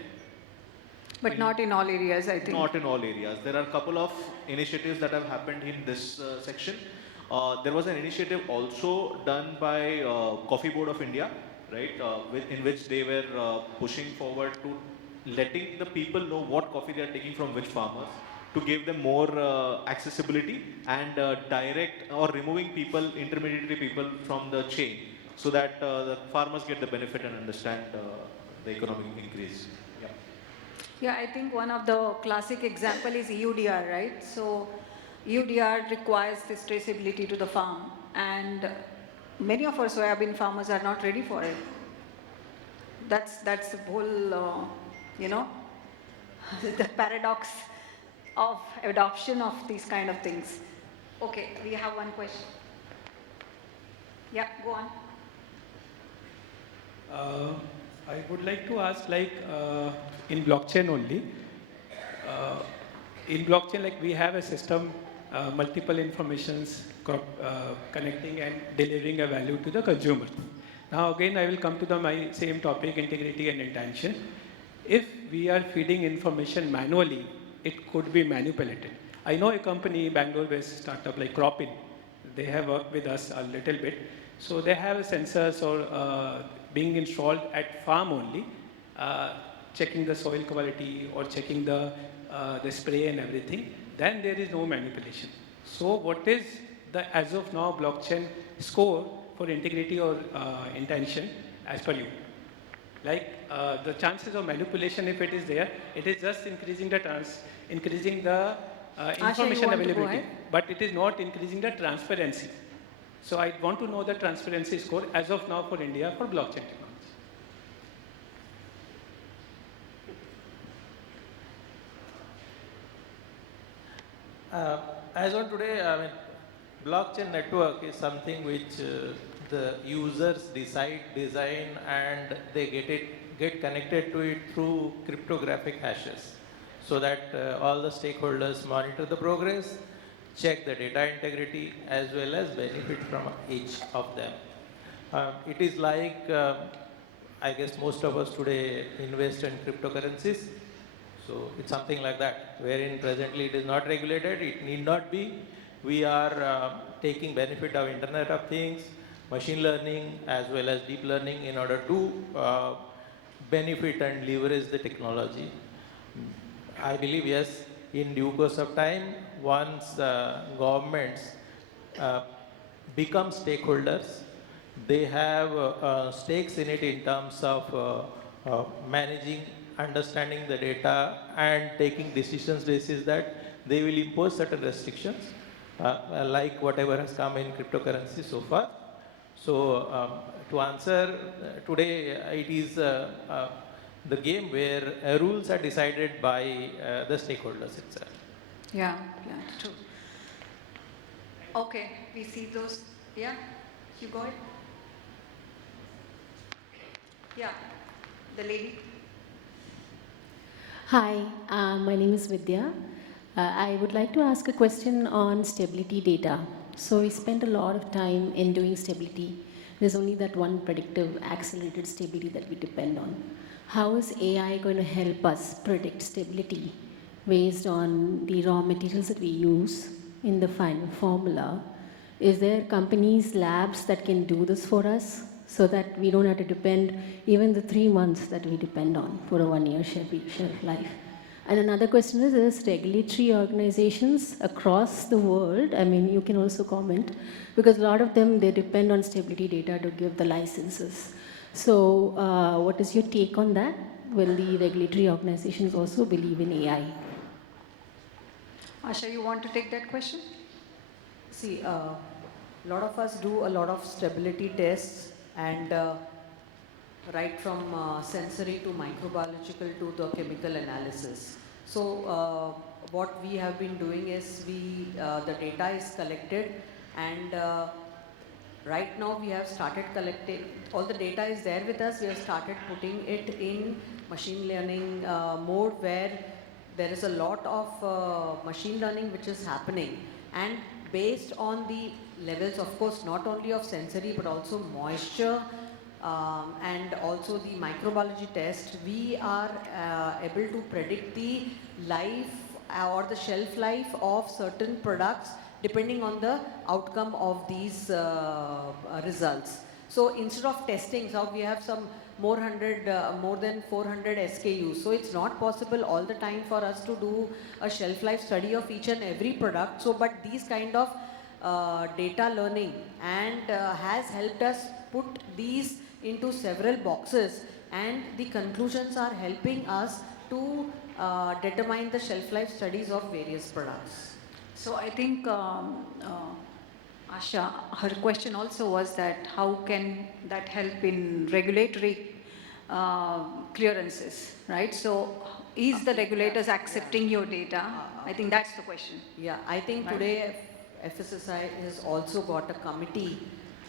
But not in all areas, I think. Not in all areas. There are a couple of initiatives that have happened in this section. There was an initiative also done by Coffee Board of India, right, in which they were pushing forward to letting the people know what coffee they are taking from which farmers, to give them more accessibility and direct or removing people, intermediary people from the chain, so that the farmers get the benefit and understand the economic increase. Yeah. Yeah, I think one of the classic example is EUDR, right? So EUDR requires this traceability to the farm, and many of our soybean farmers are not ready for it. That's the whole, the paradox of adoption of these kind of things. Okay, we have one question. Yeah, go on. I would like to ask, in blockchain only, in blockchain, we have a system, multiple informations connecting and delivering a value to the consumer. Now again, I will come to my same topic, integrity and intention. If we are feeding information manually, it could be manipulated. I know a company, Bangalore-based startup like Cropin. They have worked with us a little bit. So they have sensors or being installed at farm only, checking the soil quality or checking the spray and everything. Then there is no manipulation. So what is the, as of now, blockchain score for integrity or intention as per you? The chances of manipulation, if it is there, it is just increasing the information availability, but it is not increasing the transparency. So I want to know the transparency score as of now for India for blockchain technology. As on today, blockchain network is something which the users design, and they get connected to it through cryptographic hashes, so that all the stakeholders monitor the progress, check the data integrity, as well as benefit from each of them. It is like, I guess most of us today invest in cryptocurrencies. So it's something like that, wherein presently it is not regulated, it need not be. We are taking benefit of Internet of Things, machine learning, as well as deep learning in order to benefit and leverage the technology. I believe, yes, in due course of time, once governments become stakeholders, they have stakes in it in terms of managing, understanding the data, and taking decisions basis that they will impose certain restrictions, like whatever has come in cryptocurrency so far. So to answer, today it is the game where rules are decided by the stakeholders itself. Yeah, true. Okay, we see those. Yeah, you go ahead. Yeah, the lady. Hi, my name is Vidya. I would like to ask a question on stability data. So we spent a lot of time in doing stability. There's only that one predictive accelerated stability that we depend on. How is AI going to help us predict stability based on the raw materials that we use in the final formula? Is there companies, labs that can do this for us so that we don't have to depend even the 3 months that we depend on for a 1 year shelf life? And another question is regulatory organizations across the world, I mean, you can also comment, because a lot of them, they depend on stability data to give the licenses. So what is your take on that? Will the regulatory organizations also believe in AI? Asha, you want to take that question? See, a lot of us do a lot of stability tests and right from sensory to microbiological to the chemical analysis. So what we have been doing is the data is collected and right now we have started collecting, all the data is there with us, we have started putting it in machine learning mode where there is a lot of machine learning which is happening, and based on the levels, of course, not only of sensory but also moisture and also the microbiology test, we are able to predict the life or the shelf life of certain products depending on the outcome of these results. So instead of testing, so we have some more than 400 SKUs. So it's not possible all the time for us to do a shelf life study of each and every product. So, but these kind of data learning and has helped us put these into several boxes, and the conclusions are helping us to determine the shelf life studies of various products. So I think Asha, her question also was that how can that help in regulatory clearances, right? So is the regulators accepting your data? I think that's the question. Yeah, I think today FSSI has also got a committee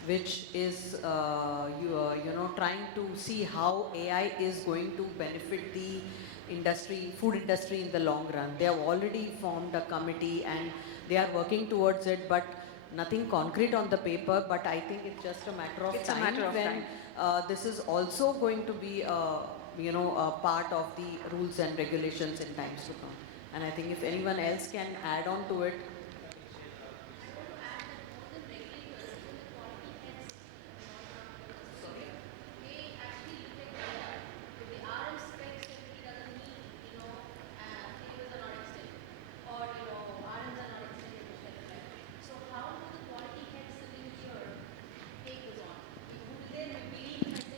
which is trying to see how AI is going to benefit the industry, food industry in the long run. They have already formed a committee and they are working towards it, but nothing concrete on the paper. But I think it's just a matter of time when this is also going to be a part of the rules and regulations in times to come. And I think if anyone else can add on to it.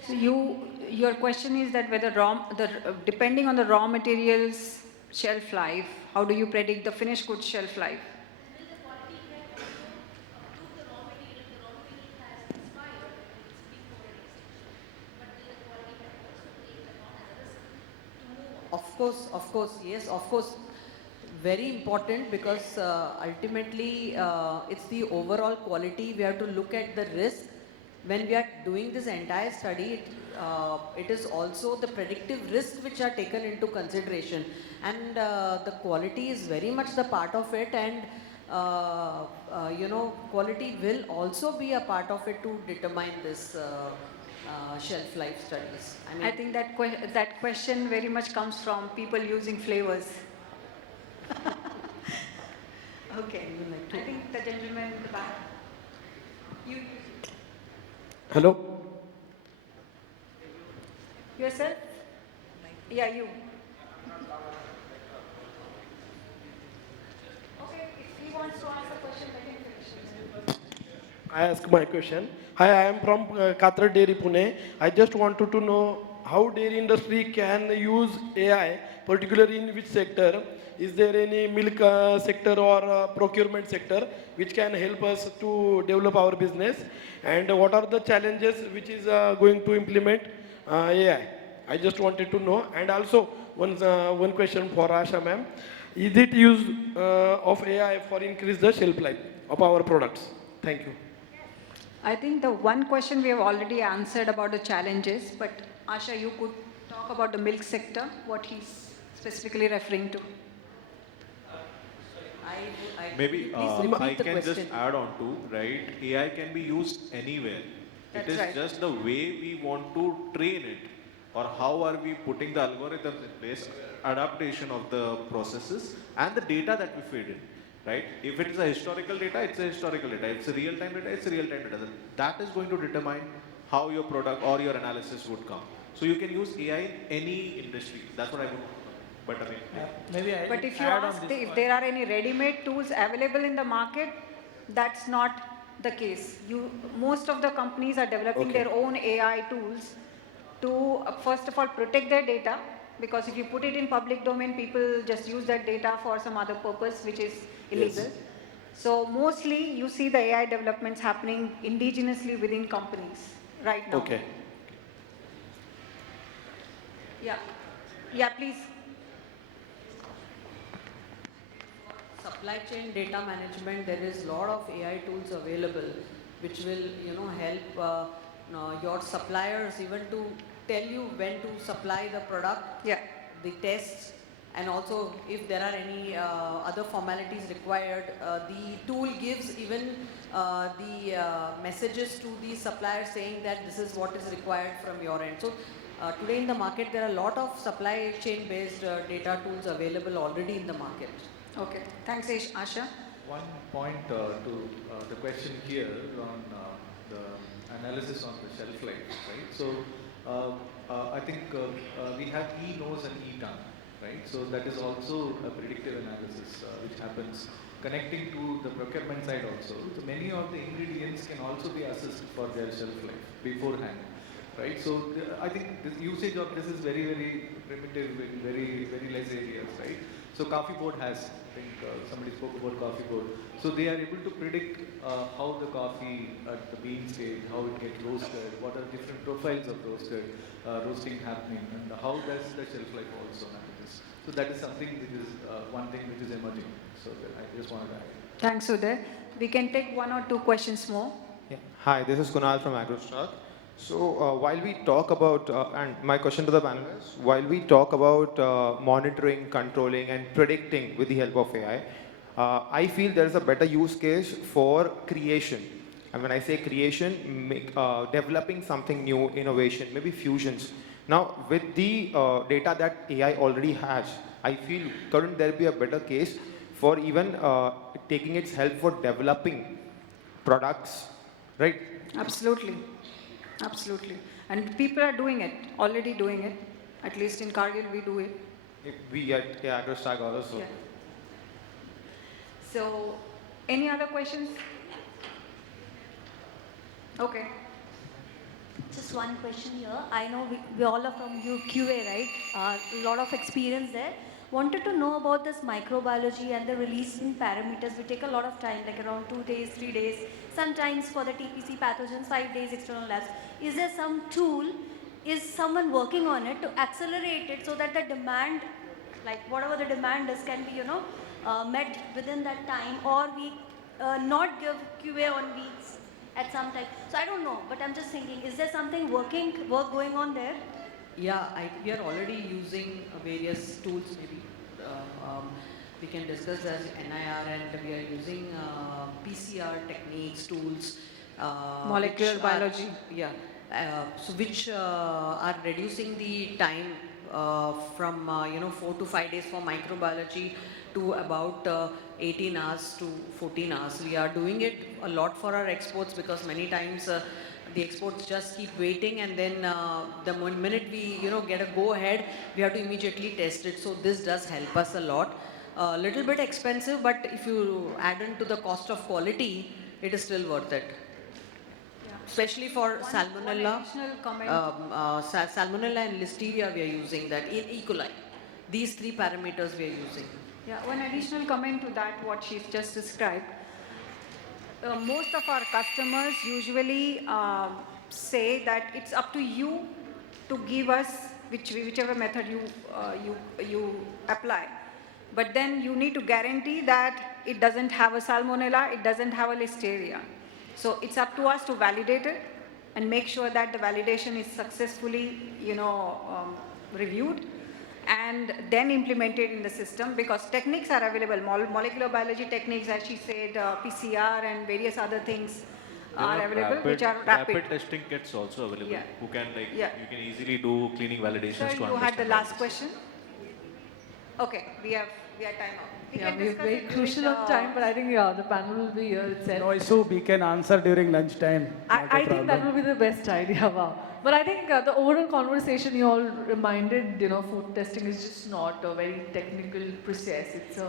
So your question is that whether depending on the raw materials shelf life, how do you predict the finished goods shelf life? Of course, yes, of course. Very important because ultimately it's the overall quality. We have to look at the risk. When we are doing this entire study, it is also the predictive risks which are taken into consideration. And the quality is very much the part of it, and quality will also be a part of it to determine this shelf life studies. I think that question very much comes from people using flavors. Okay. I think the gentleman in the back. You. Hello. Yourself? Yeah, you. Okay, if he wants to ask a question, let him finish. I ask my question. Hi, I am from Katra Dairy, Pune. I just wanted to know how dairy industry can use AI, particularly in which sector. Is there any milk sector or procurement sector which can help us to develop our business? And what are the challenges which is going to implement AI? I just wanted to know. And also one question for Asha ma'am. Is it use of AI for increase the shelf life of our products? Thank you. I think the one question we have already answered about the challenges, but Asha, you could talk about the milk sector, what he's specifically referring to. Maybe I can just add on to, right? AI can be used anywhere. It is just the way we want to train it, or how are we putting the algorithms in place, adaptation of the processes and the data that we feed in, right? If it is a historical data, it's a historical data. If it's a real-time data, it's a real-time data. That is going to determine how your product or your analysis would come. So you can use AI in any industry. That's what I would. But if you ask if there are any ready-made tools available in the market, that's not the case. Most of the companies are developing their own AI tools to first of all protect their data, because if you put it in public domain, people just use that data for some other purpose which is illegal. So mostly you see the AI developments happening indigenously within companies right now. Okay. Yeah. Yeah, please. Supply chain data management, there is a lot of AI tools available which will, help your suppliers even to tell you when to supply the product, the tests, and also if there are any other formalities required. The tool gives even the messages to the supplier saying that this is what is required from your end. So today in the market, there are a lot of supply chain based data tools available already in the market. Okay, thanks Asha. One point to the question here on the analysis on the shelf life, right? So I think we have e-nose and e-tongue, right? So that is also a predictive analysis which happens connecting to the procurement side also. So many of the ingredients can also be assessed for their shelf life beforehand, right? So I think the usage of this is very, very primitive in very, very less areas, right? So Coffee Board has, I think somebody spoke about Coffee Board. So they are able to predict how the coffee at the bean stage, how it gets roasted, what are different profiles of roasting happening, and how does the shelf life also happens. So that is something which is one thing which is emerging. So I just wanted to add. Thanks, Uday. We can take one or two questions more. Yeah. Hi, this is Kunal from AgroStock. So while we talk about, and my question to the panelists, while we talk about monitoring, controlling, and predicting with the help of AI, I feel there is a better use case for creation. And when I say creation, developing something new, innovation, maybe fusions. Now, with the data that AI already has, I feel couldn't there be a better case for even taking its help for developing products, right? Absolutely. Absolutely. And people are doing it, already doing it. At least in Cargill, we do it. We at AgroStack also. Yeah. So, any other questions? Okay. Just one question here. I know we all are from QA, right? A lot of experience there. Wanted to know about this microbiology and the releasing parameters. We take a lot of time, like around 2 days, 3 days. Sometimes for the TPC pathogens, 5 days external labs. Is there some tool? Is someone working on it to accelerate it so that the demand, like whatever the demand is, can be met within that time, or we not give QA on weeks at some time? So I don't know, but I'm just thinking, is there something work going on there? Yeah, we are already using various tools. Maybe we can discuss as NIR, and we are using PCR techniques, tools. Molecular biology. So which are reducing the time from 4 to 5 days for microbiology to about 18 hours to 14 hours. We are doing it a lot for our exports because many times the exports just keep waiting, and then the minute we get a go ahead, we have to immediately test it. So this does help us a lot. A little bit expensive, but if you add into the cost of quality, it is still worth it. Especially for salmonella, salmonella and listeria, we are using that. In E. coli, these 3 parameters we are using. Yeah, one additional comment to that, what she's just described. Most of our customers usually say that it's up to you to give us whichever method you apply. But then you need to guarantee that it doesn't have a salmonella, it doesn't have a listeria. So it's up to us to validate it and make sure that the validation is successfully, reviewed and then implemented in the system, because techniques are available. Molecular biology techniques, as she said, PCR and various other things are available, which are rapid. Rapid testing kits also available. Yeah. Who can Yeah. you can easily do cleaning validations Sir, to you understand. had the last question. Okay, we have time out. We're very crucial on time, but I think the panel will be here itself. No issue, we can answer during lunchtime. I think that will be the best idea. Wow. But I think the overall conversation you all reminded, food testing is just not a very technical process. It's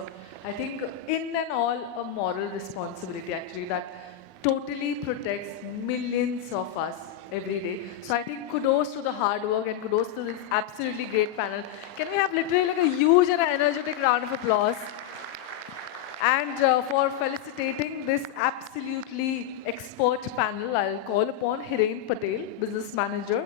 I think in and all a moral responsibility actually that totally protects millions of us every day. So I think kudos to the hard work and kudos to this absolutely great panel. Can we have literally like a huge and energetic round of applause? And for felicitating this absolutely expert panel, I'll call upon Hiren Patel, Business Manager.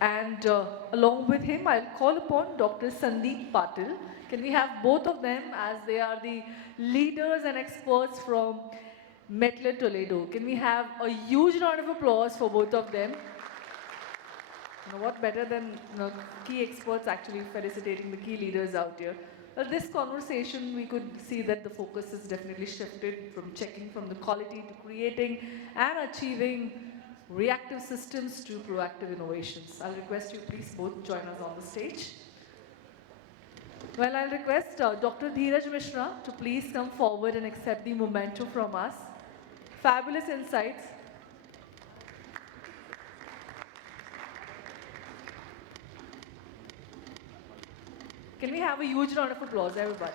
And along with him, I'll call upon Dr. Sandeep Patil. Can we have both of them as they are the leaders and experts from Mettler Toledo? Can we have a huge round of applause for both of them? What better than key experts actually felicitating the key leaders out here? Well, this conversation, we could see that the focus has definitely shifted from checking from the quality to creating and achieving reactive systems to proactive innovations. I'll request you please both join us on the stage. Well, I'll request Dr. Dheeraj Mishra to please come forward and accept the memento from us. Fabulous insights. Can we have a huge round of applause, everybody?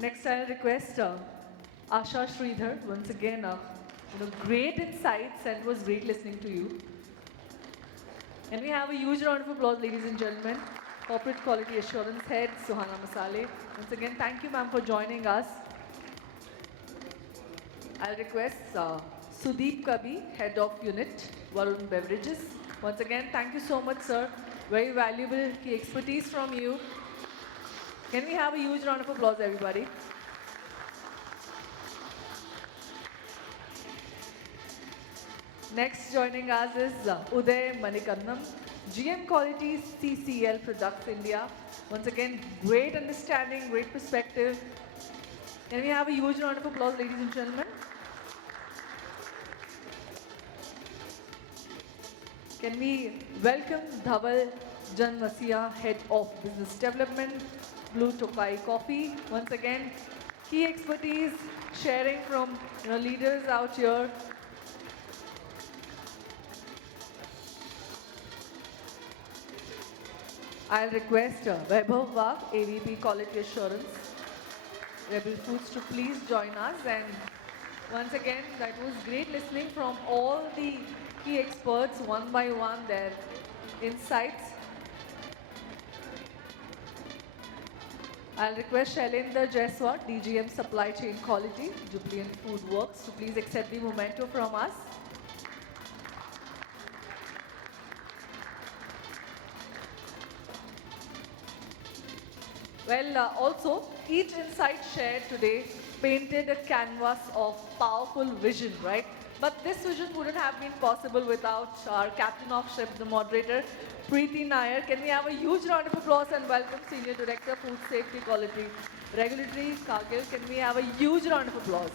Next, I'll request Asha Sridhar. Once again, great insights, and it was great listening to you. Can we have a huge round of applause, ladies and gentlemen? Corporate Quality Assurance Head, Suhana Masale. Once again, thank you, ma'am, for joining us. I'll request Sudeep Kabi, Head of Unit, Varun Beverages. Once again, thank you so much, sir. Very valuable key expertise from you. Can we have a huge round of applause, everybody? Next, joining us is Uday Manikandan, GM Quality CCL Products India. Once again, great understanding, great perspective. Can we have a huge round of applause, ladies and gentlemen? Can we welcome Dhaval Janmasia, Head of Business Development, Blue Tokai Coffee. Once again, key expertise sharing from leaders out here. I'll request Vaibhav Wagh, AVP Quality Assurance, Rebel Foods, to please join us. And once again, that was great listening from all the key experts, one by one, their insights. I'll request Shailendra Jaiswal, DGM Supply Chain Quality, Jubilant Food Works, to please accept the memento from us. Well, also, each insight shared today painted a canvas of powerful vision, right? But this vision wouldn't have been possible without our captain of ship, the moderator, Preethi Nair. Can we have a huge round of applause and welcome Senior Director, Food Safety Quality Regulatory, Cargill. Can we have a huge round of applause?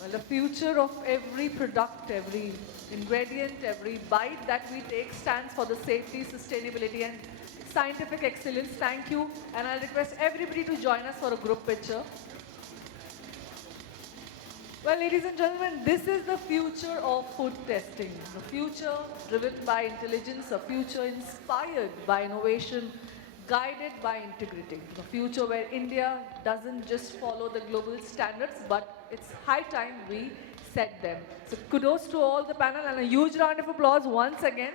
Well, the future of every product, every ingredient, every bite that we take stands for the safety, sustainability, and scientific excellence. Thank you. And I'll request everybody to join us for a group picture. Well, ladies and gentlemen, this is the future of food testing. The future driven by intelligence, a future inspired by innovation, guided by integrity. The future where India doesn't just follow the global standards, but it's high time we set them. So kudos to all the panel and a huge round of applause once again.